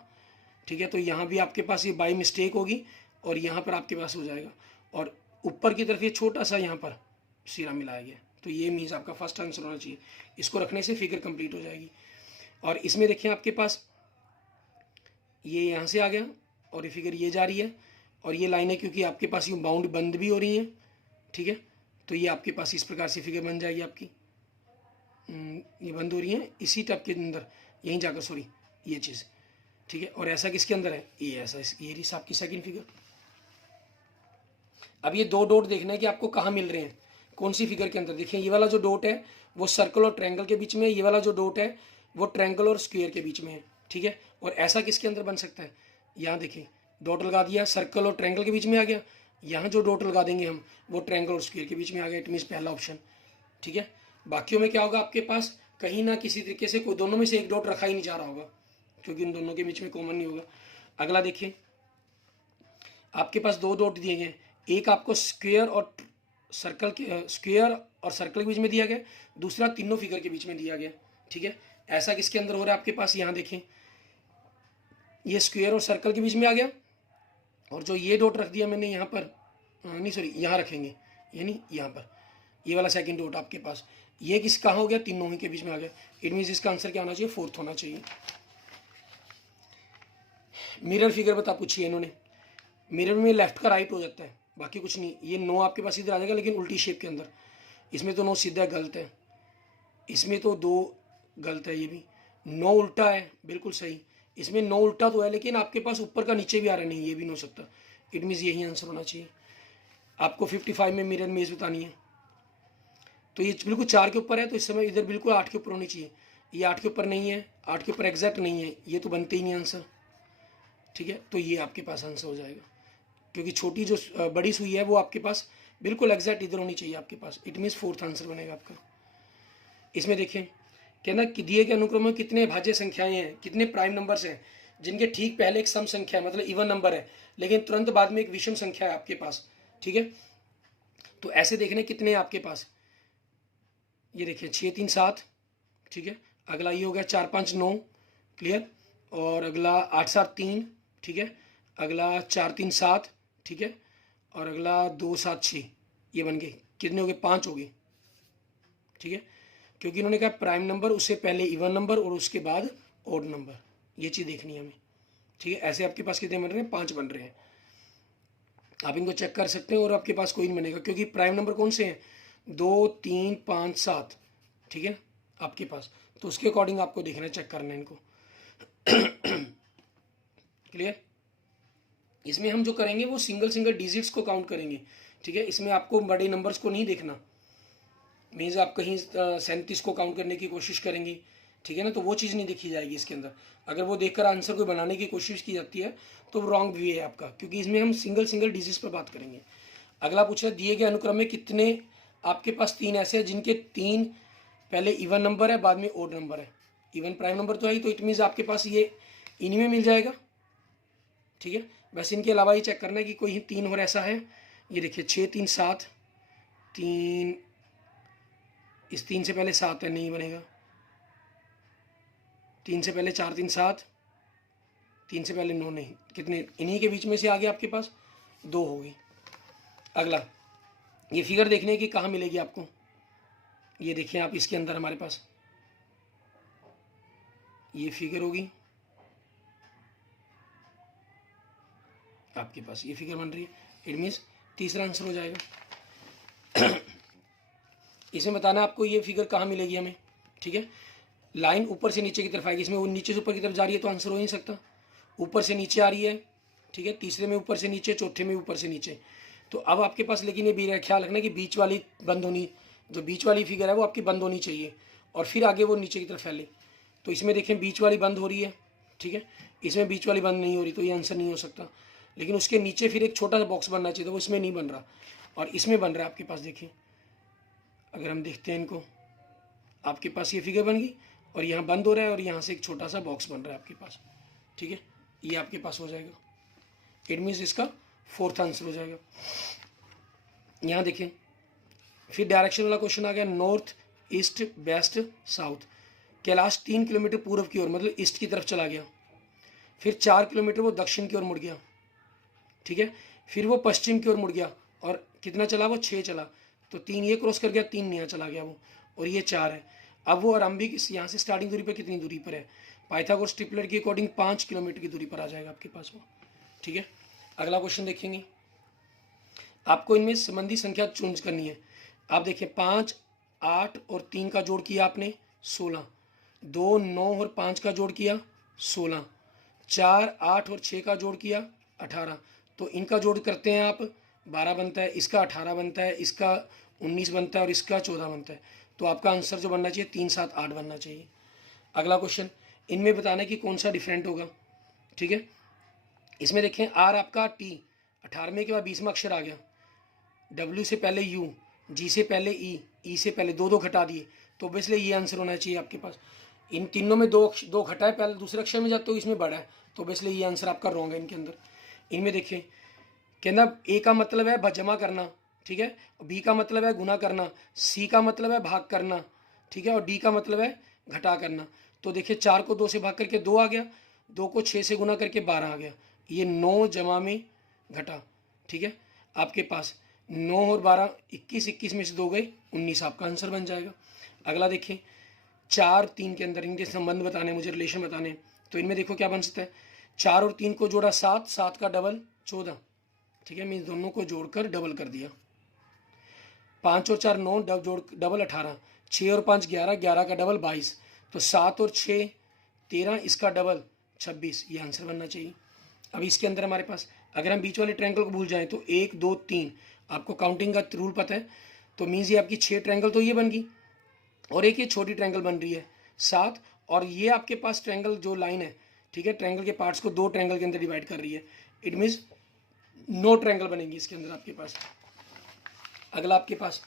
ठीक है। तो यहाँ भी आपके पास ये बाई मिस्टेक होगी, और यहाँ पर आपके पास हो जाएगा, और ऊपर की तरफ ये छोटा सा यहाँ पर सिरा मिलाया गया, तो ये मीन्स आपका फर्स्ट आंसर होना चाहिए। इसको रखने से फिगर कंप्लीट हो जाएगी। और इसमें देखिए आपके पास ये यहाँ से आ गया, और ये फिगर ये जा रही है, और ये लाइनें क्योंकि आपके पास ये बाउंड बंद भी हो रही हैं, ठीक है, तो ये आपके पास इस प्रकार से फिगर बन जाएगी आपकी, ये बंद हो रही है इसी टप के अंदर, यहीं जाकर, सॉरी ये चीज़, ठीक है। और ऐसा किसके अंदर है, ये ऐसा, ये रही आपकी सेकंड फिगर। अब ये 2 डॉट देखना है कि आपको कहाँ मिल रहे हैं, कौन सी फिगर के अंदर। देखिए ये वाला जो डॉट है वो सर्कल और ट्रायंगल के बीच में है, ये वाला जो डॉट है वो ट्रायंगल और स्क्वायर के बीच में है, ठीक है। और ऐसा किसके अंदर बन सकता है, यहाँ देखिए डॉट लगा दिया, सर्कल और ट्रायंगल के बीच में आ गया, यहाँ जो डॉट लगा देंगे हम वो ट्रायंगल और स्क्वायर के बीच में आ गया, इट मीन्स पहला ऑप्शन, ठीक है। बाकियों में क्या होगा, आपके पास कहीं ना किसी तरीके से कोई दोनों में से एक डॉट रखा ही नहीं जा रहा होगा, क्योंकि इन दोनों के बीच में कॉमन नहीं होगा। अगला देखिए आपके पास 2 डॉट दिए गए, एक आपको स्क्वायर और सर्कल के स्क्वायर और सर्कल के बीच में दिया गया, दूसरा तीनों फिगर के बीच में दिया गया। ठीक है, ऐसा किसके अंदर हो रहा है आपके पास, यहाँ देखें ये स्क्वायर और सर्कल के बीच में आ गया, और जो ये डॉट रख दिया मैंने यहाँ पर, नहीं सॉरी यहाँ रखेंगे, यानी यहाँ पर ये वाला सेकंड डॉट आपके पास, ये किस कहाँ हो गया, तीनों ही के बीच में आ गया। इट मीन्स इसका आंसर क्या होना चाहिए, फोर्थ होना चाहिए। मिरर फिगर बता पूछिए इन्होंने, मिरर में लेफ्ट का राइट हो जाता है, बाकी कुछ नहीं। ये 9 आपके पास इधर आ जाएगा लेकिन उल्टी शेप के अंदर, इसमें तो 9 सीधा गलत है, इसमें तो 2 गलत है, ये भी 9 उल्टा है, बिल्कुल सही। इसमें 9 उल्टा तो है लेकिन आपके पास ऊपर का नीचे भी आ रहा नहीं, ये भी नहीं हो सकता। इट मीन्स यही आंसर होना चाहिए। आपको 55 में मिरर इमेज बतानी है, तो ये बिल्कुल 4 के ऊपर है, तो इस समय इधर बिल्कुल 8 के ऊपर होनी चाहिए। ये 8 के ऊपर नहीं है, 8 के ऊपर एग्जैक्ट नहीं है, ये तो बनते ही नहीं आंसर। ठीक है, तो ये आपके पास आंसर हो जाएगा, क्योंकि छोटी जो बड़ी सुई है वो आपके पास बिल्कुल एग्जैक्ट इधर होनी चाहिए आपके पास। इट मीन्स फोर्थ आंसर बनेगा आपका। इसमें देखें कहना कि दिए गए अनुक्रम में कितने भाज्य संख्याएं हैं, कितने प्राइम नंबर्स हैं जिनके ठीक पहले एक सम संख्या है, मतलब इवन नंबर है, लेकिन तुरंत बाद में एक विषम संख्या है आपके पास। ठीक है, तो ऐसे देखने कितने हैं आपके पास, ये देखिए 6 3 7। ठीक है, अगला ये हो गया 4 5 9, क्लियर, और अगला 8 7 3। ठीक है, अगला 4 3 7। ठीक है, और अगला 2 7 6, ये बन गए, कितने हो गए, 5 हो गए। ठीक है, क्योंकि इन्होंने कहा प्राइम नंबर, उससे पहले इवन नंबर और उसके बाद ऑड नंबर, ये चीज़ देखनी है हमें। ठीक है, ऐसे आपके पास कितने बन रहे हैं, 5 बन रहे हैं। आप इनको चेक कर सकते हैं और आपके पास कोई नहीं बनेगा, क्योंकि प्राइम नंबर कौन से हैं, 2 3 5 7। ठीक है, आपके पास, तो उसके अकॉर्डिंग आपको देखना, चेक करना है इनको। क्लियर, इसमें हम जो करेंगे वो सिंगल सिंगल डिजिट्स को काउंट करेंगे। ठीक है, इसमें आपको बड़े नंबर्स को नहीं देखना, मीन्स आप कहीं 37 को काउंट करने की कोशिश करेंगे, ठीक है ना, तो वो चीज़ नहीं देखी जाएगी इसके अंदर। अगर वो देखकर आंसर को बनाने की कोशिश की जाती है तो वो रॉन्ग वे है आपका, क्योंकि इसमें हम सिंगल सिंगल डिजिट्स पर बात करेंगे। अगला पूछा, दिए गए अनुक्रम में कितने आपके पास 3 ऐसे हैं जिनके 3 पहले इवन नंबर है, बाद में ओड नंबर है। इवन प्राइम नंबर तो है ही, तो इट मीन्स आपके पास ये इन्हीं में मिल जाएगा। ठीक है, बस इनके अलावा ये चेक करना है कि कोई 3 और ऐसा है। ये देखिए 6 3 7, 3, इस 3 से पहले 7 है, नहीं बनेगा। 3 से पहले 4 3 7, 3 से पहले 9 नहीं, कितने, इन्हीं के बीच में से आगे आपके पास 2 हो गई। अगला ये फिगर देखने की कहाँ मिलेगी आपको, ये देखिए आप, इसके अंदर हमारे पास ये फिगर होगी आपके पास, ये फिगर बन रही है। इट मीन्स तीसरा आंसर हो जाएगा। इसमें बताना है आपको ये फिगर कहाँ मिलेगी हमें। ठीक है, लाइन ऊपर से नीचे की तरफ आएगी, इसमें वो नीचे से ऊपर की तरफ जा रही है तो आंसर हो नहीं सकता। ऊपर से नीचे आ रही है, ठीक है, तीसरे में ऊपर से नीचे, चौथे में ऊपर से नीचे। तो अब आपके पास लेकिन ये भी ख्याल रखना कि बीच वाली बंद होनी, जो बीच वाली फिगर है वो आपकी बंद होनी चाहिए, और फिर आगे वो नीचे की तरफ फैले। तो इसमें देखें बीच वाली बंद हो रही है, ठीक है, इसमें बीच वाली बंद नहीं हो रही, तो ये आंसर नहीं हो सकता। लेकिन उसके नीचे फिर एक छोटा सा बॉक्स बनना चाहिए, तो वो इसमें नहीं बन रहा, और इसमें बन रहा है आपके पास। देखिए अगर हम देखते हैं इनको, आपके पास ये फिगर बन गई, और यहाँ बंद हो रहा है, और यहाँ से एक छोटा सा बॉक्स बन रहा है आपके पास। ठीक है, ये आपके पास हो जाएगा। इट मीन्स इसका फोर्थ आंसर हो जाएगा। यहाँ देखें, फिर डायरेक्शन वाला क्वेश्चन आ गया, north east west south. Kailash 3 kilometre पूर्व की ओर, मतलब ईस्ट की तरफ चला गया। फिर 4 किलोमीटर वो दक्षिण की ओर मुड़ गया। ठीक है, फिर वो पश्चिम की ओर मुड़ गया, और कितना चला वो, 6 चला। तो 3 ये क्रॉस कर गया, 3 यहाँ चला गया वो, और ये 4 है। अब वो आरंभिक यहाँ से स्टार्टिंग दूरी पर कितनी दूरी पर है, पाइथागोरस ट्रिपलेट के अकॉर्डिंग 5 किलोमीटर की दूरी पर आ जाएगा आपके पास वो। ठीक है, अगला क्वेश्चन देखेंगे, आपको इनमें संबंधी संख्या चूज करनी है। आप देखिए 5 8 और 3 का जोड़ किया आपने 16, 2 9 और 5 का जोड़ किया 16, 4 8 और 6 का जोड़ किया 18। तो इनका जोड़ करते हैं आप, 12 बनता है, इसका 18 बनता है, इसका 19 बनता है, और इसका 14 बनता है। तो आपका आंसर जो बनना चाहिए 3 7 8 बनना चाहिए। अगला क्वेश्चन, इनमें बताना कि कौन सा डिफरेंट होगा। ठीक है, इसमें देखें आर आपका टी 18वें के बाद 20वां अक्षर आ गया, डब्ल्यू से पहले यू, जी से पहले ई से पहले 2 2 घटा दिए, तो ऑब्वियसली ये आंसर होना चाहिए आपके पास। इन तीनों में 2 घटा है, पहले दूसरे अक्षर में जाते हो, इसमें बड़ा है, तो ऑब्वियसली ये आंसर आपका रॉन्ग है इनके अंदर। इनमें देखिए कहना ए का मतलब है जमा करना, ठीक है। बी का मतलब है गुना करना, सी का मतलब है भाग करना, ठीक है, और डी का मतलब है घटा करना। तो देखिए 4 को 2 से भाग करके 2 आ गया, 2 को 6 से गुना करके 12 आ गया, ये 9 जमा में घटा, ठीक है। आपके पास 9 और 12 21, 21 में से 2 गए 19, आपका आंसर बन जाएगा। अगला देखिए 4 3 के अंदर इनके संबंध बताने, मुझे रिलेशन बताने, तो इनमें देखो क्या बन सकता है। 4 और 3 को जोड़ा 7, 7 का डबल 14, ठीक है, मीन्स दोनों को जोड़कर डबल कर दिया। 5 और 4 9, डबल 18, 6 और 5 11, 11 का डबल 22, तो 7 और 6 13, इसका डबल 26, ये आंसर बनना चाहिए। अब इसके अंदर हमारे पास अगर हम बीच वाले ट्रायंगल को भूल जाएं तो 1 2 3, आपको काउंटिंग का रूल पता है, तो मीन्स ये आपकी 6 ट्रायंगल तो ये बन गई, और एक ये छोटी ट्रायंगल बन रही है 7, और ये आपके पास ट्रायंगल जो लाइन है, ठीक है, ट्रायंगल के पार्ट्स को 2 ट्रायंगल के अंदर डिवाइड कर रही है, इट मीन्स 9 ट्रायंगल बनेंगी इसके अंदर आपके पास। अगला आपके पास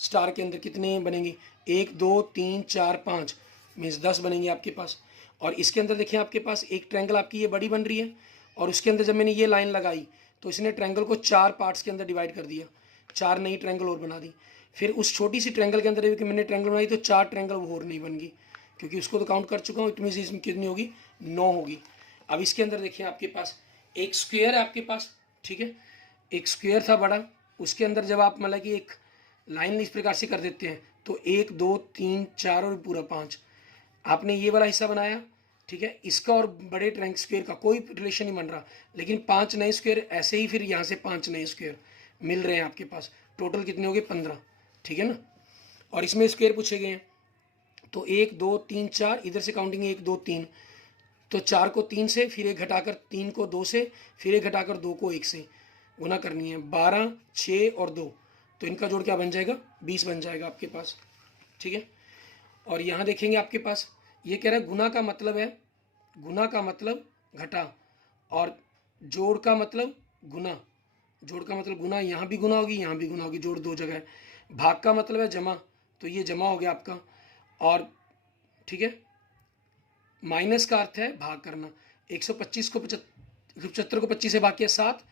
स्टार के अंदर कितने बनेंगे, 1 2 3 4 5, मीन्स 10 बनेंगे आपके पास। और इसके अंदर देखिए आपके पास एक ट्रायंगल आपकी ये बड़ी बन रही है, और उसके अंदर जब मैंने ये लाइन लगाई तो इसने ट्रायंगल को 4 पार्ट्स के अंदर डिवाइड कर दिया, 4 नई ट्रायंगल और बना दी। फिर उस छोटी सी ट्रायंगल के अंदर भी मैंने ट्रायंगल बनाई तो 4 ट्रायंगल वो और नहीं बन गई, क्योंकि उसको तो काउंट कर चुका हूँ, इट मीन्स इसमें कितनी होगी, 9 होगी। अब इसके अंदर देखिए आपके पास एक स्क्वेयर है आपके पास, ठीक है, एक स्क्वेयर था बड़ा, उसके अंदर जब आप मतलब कि एक लाइन इस प्रकार से कर देते हैं तो 1 2 3 4 और पूरा 5, आपने ये वाला हिस्सा बनाया, ठीक है, इसका और बड़े ट्रायंगल स्क्वायर का कोई रिलेशन नहीं बन रहा, लेकिन 5 नए स्क्वायर ऐसे ही, फिर यहाँ से 5 नए स्क्वायर मिल रहे हैं आपके पास, टोटल कितने हो गए 15, ठीक है ना। और इसमें स्क्वायर पूछे गए हैं, तो 1 2 3 4, इधर से काउंटिंग 1 2 3, तो 4 को 3 से, फिर एक घटाकर 3 को 2 से, फिर एक घटाकर 2 को 1 से गुना करनी है, 12 6 और 2, तो इनका जोड़ क्या बन जाएगा, 20 बन जाएगा आपके पास, ठीक है। और यहाँ देखेंगे आपके पास ये कह रहा है गुना का मतलब है, गुना का मतलब घटा, और जोड़ का मतलब गुना, जोड़ का मतलब गुना, यहाँ भी गुना होगी यहाँ भी गुना होगी, जोड़ 2 जगह है। भाग का मतलब है जमा, तो ये जमा हो गया आपका, और ठीक है, माइनस का अर्थ है भाग करना। 125 को 75 को 25 से भाग किया 7,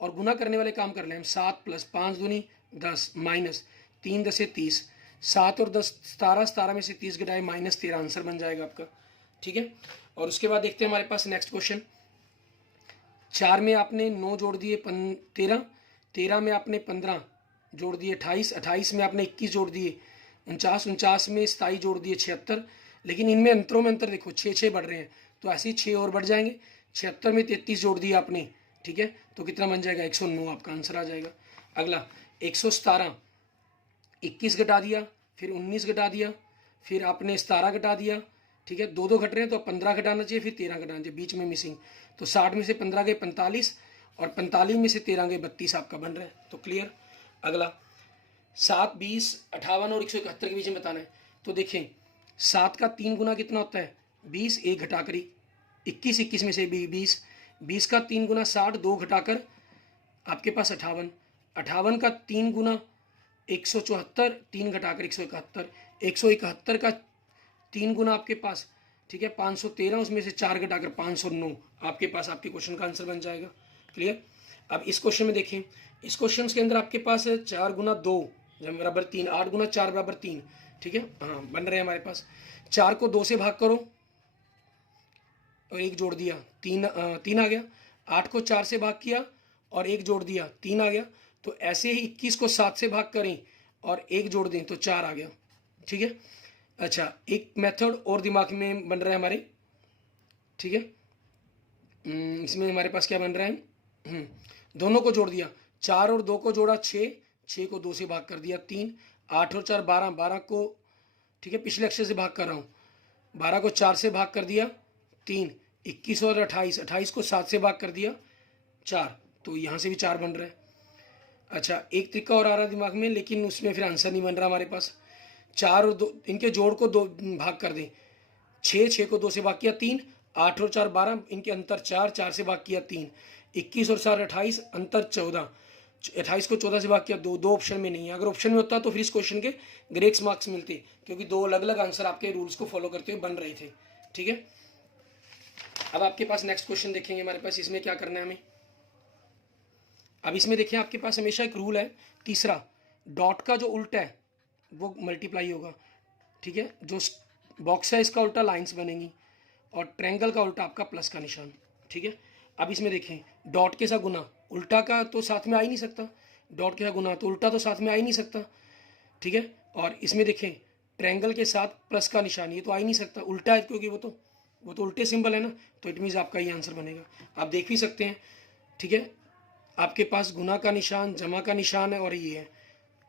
और गुना करने वाले काम कर लें हम, 7 प्लस 5 दूनी 10, माइनस 3 10 30, 7 और 10 17, 17 में से 30 घटाए -13, आंसर बन जाएगा आपका, ठीक है। और उसके बाद देखते हैं हमारे पास नेक्स्ट क्वेश्चन। 4 में आपने 9 जोड़ दिए 13, 13 में आपने 15 जोड़ दिए 28, 28 में आपने 21 जोड़ दिए 49, 49 में 27 जोड़ दिए 76, लेकिन इनमें अंतरों में अंतर देखो 6 6 बढ़ रहे हैं, तो ऐसे ही 6 और बढ़ जाएंगे। 76 में 33 जोड़ दिया आपने, ठीक है, तो कितना बन जाएगा 109, आपका आंसर आ जाएगा। अगला 117, 21 घटा दिया, फिर 19 घटा दिया, फिर आपने 17 घटा दिया, ठीक है, 2 2 घट रहे हैं तो 15 घटाना चाहिए, फिर 13 घटाना चाहिए, बीच में मिसिंग, तो 60 में से 15 गए 45, और 45 में से 13 गए 32, आपका बन रहा है, तो क्लियर। अगला 7 20 58 और 171 के बीच में बताना है, तो देखें 7 का 3 गुना कितना होता है 20, 1 घटाकर 21, 21 में से 20, 20 का 3 गुना 60, 2 घटाकर आपके पास 58, 58 का 3 गुना 174, 3 घटाकर 171, 171 का 3 गुना आपके पास, ठीक है 513, उसमें से 4 घटाकर 509, आपके पास आपके क्वेश्चन का आंसर बन जाएगा, क्लियर। अब इस क्वेश्चन में देखें, इस क्वेश्चन के अंदर आपके पास है 4 गुना 2 बराबर 3, 8 गुना 4 बराबर 3, ठीक है, हाँ बन रहे हैं हमारे पास। 4 को 2 से भाग करो और 1 जोड़ दिया 3 आ गया, 8 को 4 से भाग किया और 1 जोड़ दिया 3 आ गया, तो ऐसे ही 21 को 7 से भाग करें और 1 जोड़ दें तो 4 आ गया, ठीक है। अच्छा एक मेथड और दिमाग में बन रहा है हमारे, ठीक है, इसमें हमारे पास क्या बन रहा है, दोनों को जोड़ दिया, 4 और 2 को जोड़ा 6, 6 को 2 से भाग कर दिया 3, 8 और 4 12, 12 को, ठीक है, पिछले अक्षर से भाग कर रहा हूँ, 12 को 4 से भाग कर दिया 3, 21 और 28, 28 को 7 से भाग कर दिया 4, तो यहाँ से भी 4 बन रहा है। अच्छा एक तरीका और आ रहा है दिमाग में, लेकिन उसमें फिर आंसर नहीं बन रहा हमारे पास। 4 और 2 इनके जोड़ को 2 भाग कर दें, 6, 6 को 2 से भाग किया 3, 8 और 4 12, इनके अंतर 4, 4 से भाग किया 3, 21 और 4 28, अंतर 14, 28 को 14 से भाग किया 2, 2 ऑप्शन में नहीं है, अगर ऑप्शन में होता तो फिर इस क्वेश्चन के ग्रेक्स मार्क्स मिलते, क्योंकि 2 अलग अलग आंसर आपके रूल्स को फॉलो करते हुए बन रहे थे, ठीक है। अब आपके पास नेक्स्ट क्वेश्चन देखेंगे हमारे पास, इसमें क्या करना है हमें, अब इसमें देखिए आपके पास हमेशा एक रूल है, तीसरा, डॉट का जो उल्टा है वो मल्टीप्लाई होगा, ठीक है। जो बॉक्स है इसका उल्टा लाइंस बनेंगी, और ट्रायंगल का उल्टा आपका प्लस का निशान, ठीक है। अब इसमें देखें डॉट के साथ गुना, उल्टा का तो साथ में आ ही नहीं सकता, डॉट के साथ गुना तो उल्टा तो साथ में आ ही नहीं सकता, ठीक है। और इसमें देखें ट्रायंगल के साथ प्लस का निशान, ये तो आ ही नहीं सकता, उल्टा है क्योंकि वो तो उल्टे सिंबल है ना, तो इट मीन्स आपका ये आंसर बनेगा। आप देख भी सकते हैं, ठीक है। आपके पास गुना का निशान, जमा का निशान है और ये है,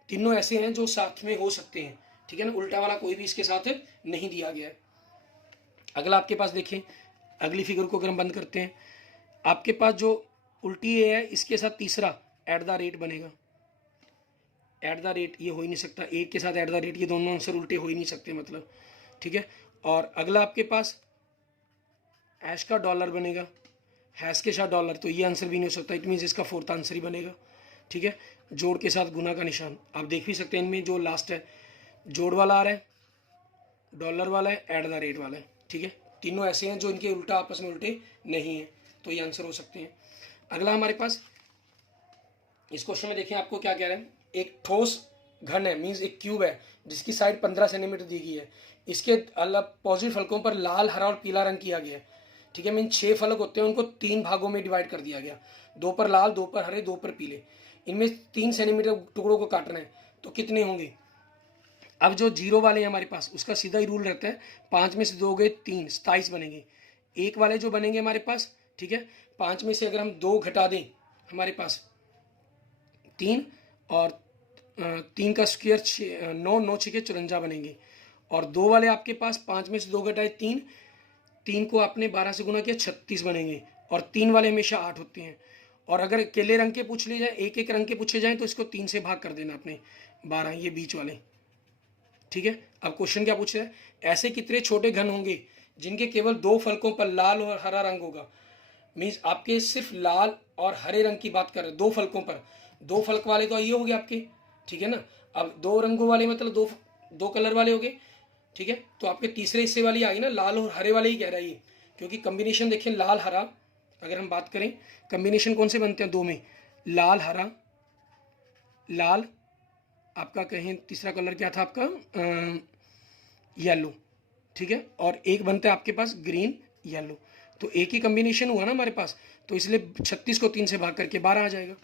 तीनों ऐसे हैं जो साथ में हो सकते हैं, ठीक है ना। उल्टा वाला कोई भी इसके साथ नहीं दिया गया है। अगला आपके पास देखें, अगली फिगर को अगर हम बंद करते हैं, आपके पास जो उल्टी ए है इसके साथ तीसरा एट द रेट बनेगा। एट द रेट ये हो ही नहीं सकता, एक के साथ एट द रेट, ये दोनों आंसर उल्टे हो ही नहीं सकते मतलब, ठीक है। और अगला आपके पास ऐश का डॉलर बनेगा, हैश के साथ डॉलर, तो ये आंसर भी नहीं हो सकता, इट मीन्स इसका फोर्थ आंसर ही बनेगा, ठीक है। जोड़ के साथ गुना का निशान, आप देख भी सकते हैं इनमें जो लास्ट है जोड़ वाला आ रहा है, डॉलर वाला है, एट द रेट वाला है, ठीक है। तीनों ऐसे हैं जो इनके उल्टा आपस में उल्टे नहीं हैं, तो ये आंसर हो सकते हैं। अगला हमारे पास इस क्वेश्चन में देखें आपको क्या कह रहे हैं, एक ठोस घन है, मीन्स एक क्यूब है जिसकी साइड 15 सेंटीमीटर दी गई है, इसके अलग पॉजिटिव फलकों पर लाल, हरा और पीला रंग किया गया है, ठीक है। मीन्स 6 फलक होते हैं, उनको 3 भागों में डिवाइड कर दिया गया, 2 पर लाल, 2 पर हरे, 2 पर पीले। इनमें 3 सेंटीमीटर टुकड़ों को काटना है, तो कितने होंगे। अब जो जीरो वाले हैं हमारे पास, उसका सीधा ही रूल रहता है, 5 में से 2 गए 3, 27 बनेंगे। एक वाले जो बनेंगे हमारे पास, ठीक है, 5 में से अगर हम 2 घटा दें हमारे पास 3, और 3 का स्क्वायर 9, 9 6 के 54 बनेंगे। और 2 वाले आपके पास 5 में से 2 घटाए 3, 3 को आपने 12 से गुना किया 36 बनेंगे। और 3 वाले हमेशा 8 होते हैं। और अगर अकेले रंग के पूछ लिए जाए, एक एक रंग के पूछे जाएँ, तो इसको 3 से भाग कर देना आपने, 12, ये बीच वाले, ठीक है। अब क्वेश्चन क्या पूछ रहा है, ऐसे कितने छोटे घन होंगे जिनके केवल 2 फलकों पर लाल और हरा रंग होगा। मीन्स आपके सिर्फ लाल और हरे रंग की बात कर रहे हैं, 2 फलकों पर, 2 फलक वाले तो ये हो गए आपके, ठीक है ना। अब 2 रंगों वाले मतलब दो कलर वाले हो गए, ठीक है। तो आपके तीसरे हिस्से वाली आ गई ना, लाल और हरे वाले ही कह रहा है ये, क्योंकि कम्बिनेशन देखिए लाल हरा, अगर हम बात करें कम्बिनेशन कौन से बनते हैं, 2 में, लाल हरा, लाल, आपका कहें तीसरा कलर क्या था आपका, येलो, ठीक है। और एक बनता है आपके पास ग्रीन येलो, तो एक ही कम्बिनेशन हुआ ना हमारे पास, तो इसलिए 36 को 3 से भाग करके 12 आ जाएगा।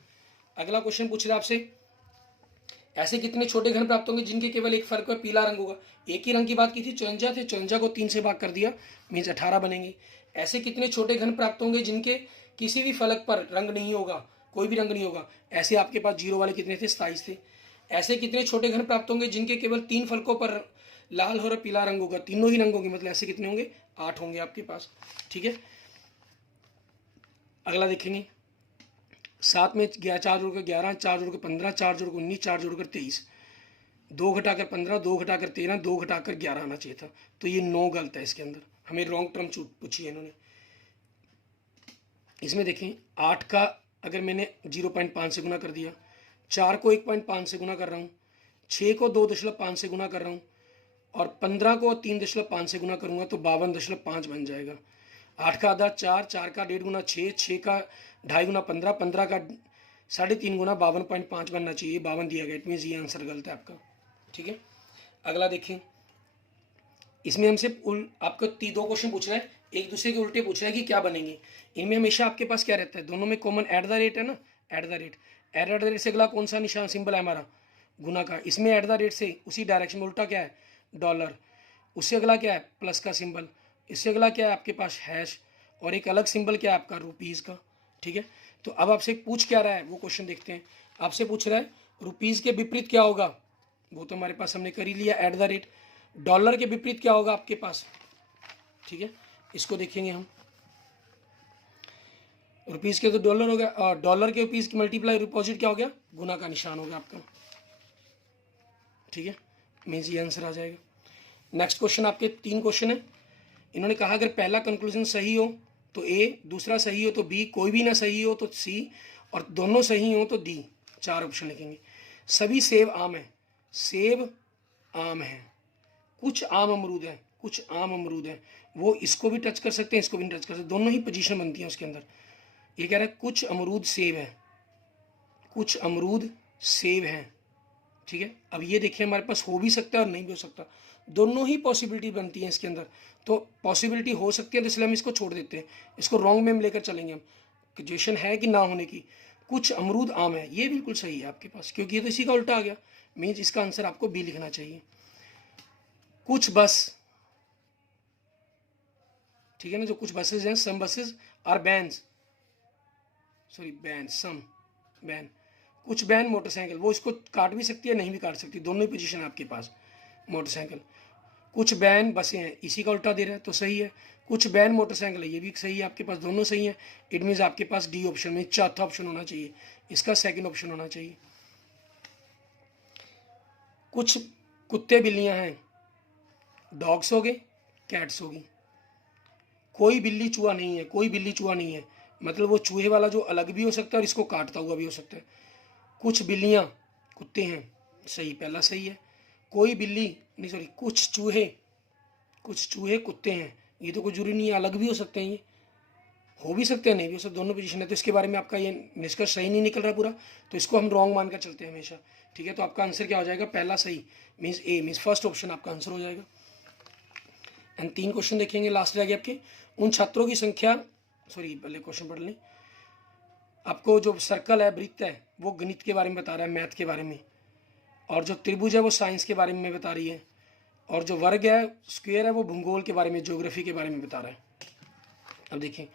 अगला क्वेश्चन पूछ रहा है आपसे, ऐसे कितने छोटे घन प्राप्त होंगे जिनके केवल एक फर्क पर पीला रंग होगा। एक ही रंग की बात की थी, 54 थे, 54 को 3 से भाग कर दिया, मीन्स 18 बनेंगे। ऐसे कितने छोटे घन प्राप्त होंगे जिनके किसी भी फलक पर रंग नहीं होगा, कोई भी रंग नहीं होगा। ऐसे आपके पास जीरो वाले कितने थे, 27 थे। ऐसे कितने छोटे घन प्राप्त होंगे जिनके केवल 3 फलकों पर लाल और पीला रंग होगा, तीनों ही रंग होंगे, मतलब ऐसे कितने होंगे, 8 होंगे आपके पास, ठीक है। अगला देखेंगे, 7 में 4 जोड़कर 11, 4 जोड़कर 15, 4 जोड़कर 19, 4 जोड़कर 23, 2 घटाकर 15, 2 घटाकर 13, 2 घटाकर 11 आना चाहिए था, तो ये 9 गलत है इसके अंदर, हमें रॉन्ग टर्म पूछी है इन्होंने। इसमें देखें 8 का अगर मैंने 0.5 से गुना कर दिया, 4 को 1.5 से गुना कर रहा हूँ, 6 को 2.5 से गुना कर रहा हूँ, और 15 को 3.5 से गुना करूँगा तो 52.5 बन जाएगा। 8 का आधा 4, 4 का 1.5 गुना 6, 6 का 2.5 गुना 15, 15 का 3.5 गुना 52.5 बनना चाहिए, 52 दिया गया, इट मीन्स ये आंसर गलत है आपका, ठीक है। अगला देखें, इसमें हमसे आपको 2 क्वेश्चन पूछ रहा है, एक दूसरे के उल्टे पूछ रहा है कि क्या बनेंगे। इनमें हमेशा आपके पास क्या रहता है, दोनों में कॉमन एट द रेट है ना, at the rate, at the rate से अगला कौन सा निशान सिंबल है हमारा, गुना का। इसमें एट द रेट से उसी डायरेक्शन में उल्टा क्या है, डॉलर, उससे अगला क्या है, प्लस का सिंबल, इससे अगला क्या है आपके पास हैश, और एक अलग सिंबल क्या है आपका, रुपीज़ का, ठीक है। तो अब आपसे पूछ क्या रहा है वो क्वेश्चन देखते हैं। आपसे पूछ रहा है रुपीज़ के विपरीत क्या होगा, वो तो हमारे पास हमने कर ही लिया, एट द रेट। डॉलर के विपरीत क्या होगा आपके पास, ठीक है, इसको देखेंगे हम। रुपीज़ के तो डॉलर हो गया, और डॉलर के रुपीज़ की मल्टीप्लाई डिपॉजिट क्या हो गया, गुना का निशान हो गया आपका, ठीक है, मीन्स ये आंसर आ जाएगा। नेक्स्ट क्वेश्चन आपके 3 क्वेश्चन है। इन्होंने कहा अगर पहला कंक्लूजन सही हो तो ए, दूसरा सही हो तो बी, कोई भी ना सही हो तो सी, और दोनों सही हो तो डी। 4 ऑप्शन लिखेंगे। सभी सेब आम है, सेब आम है, कुछ आम अमरूद है, कुछ आम अमरूद है, वो इसको भी टच कर सकते हैं, इसको भी नहीं टच कर सकते, दोनों ही पोजीशन बनती है उसके अंदर। ये कह रहा है कुछ अमरूद सेब है, कुछ अमरूद सेब हैं, ठीक है। अब ये देखिए हमारे पास हो भी सकता है और नहीं भी हो सकता, दोनों ही पॉसिबिलिटी बनती है इसके अंदर। तो पॉसिबिलिटी हो सकती है तो इसलिए हम इसको छोड़ देते हैं, इसको रॉन्ग में हम लेकर चलेंगे हम। क्वेश्चन है कि ना होने की, कुछ अमरूद आम है, ये बिल्कुल सही है आपके पास, क्योंकि ये तो इसी का उल्टा आ गया, मीन्स इसका आंसर आपको बी लिखना चाहिए। कुछ बस, ठीक है ना, जो कुछ बसेज हैं, some buses are vans, sorry van, some van. कुछ बैन मोटरसाइकिल, वो इसको काट भी सकती है नहीं भी काट सकती, दोनों ही पोजीशन है आपके पास मोटरसाइकिल। कुछ बैन बसें हैं, इसी का उल्टा दे रहा है तो सही है। कुछ बैन मोटरसाइकिल है, ये भी सही है आपके पास, दोनों सही है। इट मीन्स आपके पास डी ऑप्शन में चौथा ऑप्शन होना चाहिए, इसका सेकंड ऑप्शन होना चाहिए। कुछ कुत्ते बिल्लियां हैं, डॉग्स हो गए, कैट्स होगी। कोई बिल्ली चूहा नहीं है, कोई बिल्ली चूहा नहीं है, मतलब वो चूहे वाला जो अलग भी हो सकता है और इसको काटता हुआ भी हो सकता है। कुछ बिल्लियां कुत्ते हैं, सही, पहला सही है। कोई बिल्ली नहीं, सॉरी, कुछ चूहे कुत्ते हैं, ये तो कोई जरूरी नहीं है, अलग भी हो सकते हैं, ये हो भी सकते हैं नहीं भी हो सकते, दोनों पोजीशन है। तो इसके बारे में आपका ये निष्कर्ष सही नहीं निकल रहा पूरा, तो इसको हम रॉन्ग मानकर चलते हैं हमेशा, ठीक है। तो आपका आंसर क्या हो जाएगा, पहला सही, मीन्स ए, मीन्स फर्स्ट ऑप्शन आपका आंसर हो जाएगा। एंड 3 क्वेश्चन देखेंगे, लास्ट रह गए आपके। उन छात्रों की संख्या, सॉरी पहले क्वेश्चन पढ़ लें। आपको जो सर्कल है, वृत्त है, वो गणित के बारे में बता रहा है, मैथ के बारे में, और जो त्रिभुज है वो साइंस के बारे में बता रही है, और जो वर्ग है, स्क्वायर है, वो भूगोल के बारे में, ज्योग्राफी के बारे में बता रहा है। अब देखिए,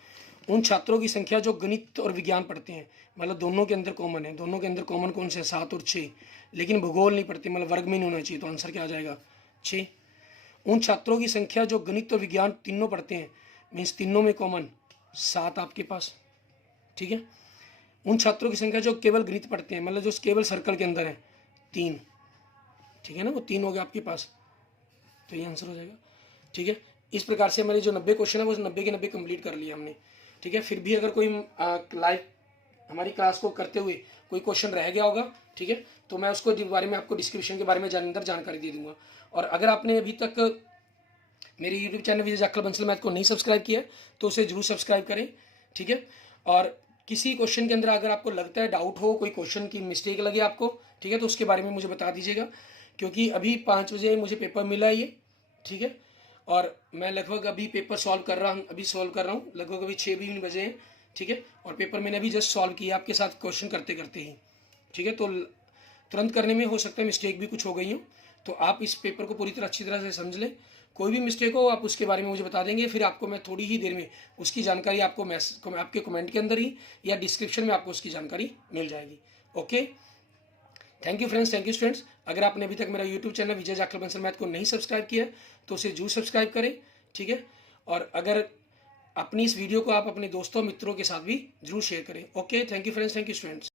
उन छात्रों की संख्या जो गणित और विज्ञान पढ़ते हैं, मतलब दोनों के अंदर कॉमन है, दोनों के अंदर कॉमन कौन से, 7 और 6, लेकिन भूगोल नहीं पढ़ते, मतलब वर्ग में नहीं होना चाहिए, तो आंसर क्या आ जाएगा, 6। उन छात्रों की संख्या जो गणित और विज्ञान तीनों पढ़ते हैं, मीन्स तीनों में कॉमन 7 आपके पास, ठीक है। उन छात्रों की संख्या जो केवल गणित पढ़ते हैं, मतलब जो केवल सर्कल के अंदर है, 3, ठीक है ना, वो 3 हो गया आपके पास, तो ये आंसर हो जाएगा, ठीक है। इस प्रकार से हमारे जो 90 क्वेश्चन है वो 90 के 90 कंप्लीट कर लिया हमने, ठीक है। फिर भी अगर कोई लाइव हमारी क्लास को करते हुए कोई क्वेश्चन रह गया होगा, ठीक है, तो मैं उसको बारे में आपको डिस्क्रिप्शन के बारे में अंदर जानकारी दे दूंगा। और अगर आपने अभी तक मेरे यूट्यूब चैनल विजय जाखल बंसल मैथ को नहीं सब्सक्राइब किया तो उसे जरूर सब्सक्राइब करें, ठीक है। और किसी क्वेश्चन के अंदर अगर आपको लगता है, डाउट हो, कोई क्वेश्चन की मिस्टेक लगे आपको, ठीक है, तो उसके बारे में मुझे बता दीजिएगा, क्योंकि अभी 5 बजे मुझे पेपर मिला है ये, ठीक है, और मैं लगभग अभी पेपर सॉल्व कर रहा हूँ, लगभग अभी 6 भी बजे हैं, ठीक है, और पेपर मैंने अभी जस्ट सॉल्व किया आपके साथ क्वेश्चन करते करते ही, ठीक है। तो तुरंत करने में हो सकता है मिस्टेक भी कुछ हो गई हो, तो आप इस पेपर को पूरी तरह अच्छी तरह से समझ लें। कोई भी मिस्टेक हो आप उसके बारे में मुझे बता देंगे, फिर आपको मैं थोड़ी ही देर में उसकी जानकारी आपको आपके कमेंट के अंदर ही या डिस्क्रिप्शन में आपको उसकी जानकारी मिल जाएगी। Okay, thank you friends, thank you students. अगर आपने अभी तक मेरा यूट्यूब चैनल विजय जाखल बंसल मैथ को नहीं सब्सक्राइब किया तो उसे जरूर सब्सक्राइब करें, ठीक है। और अगर अपनी इस वीडियो को आप अपने दोस्तों मित्रों के साथ भी जरूर शेयर करें। Okay, thank you friends, thank you students.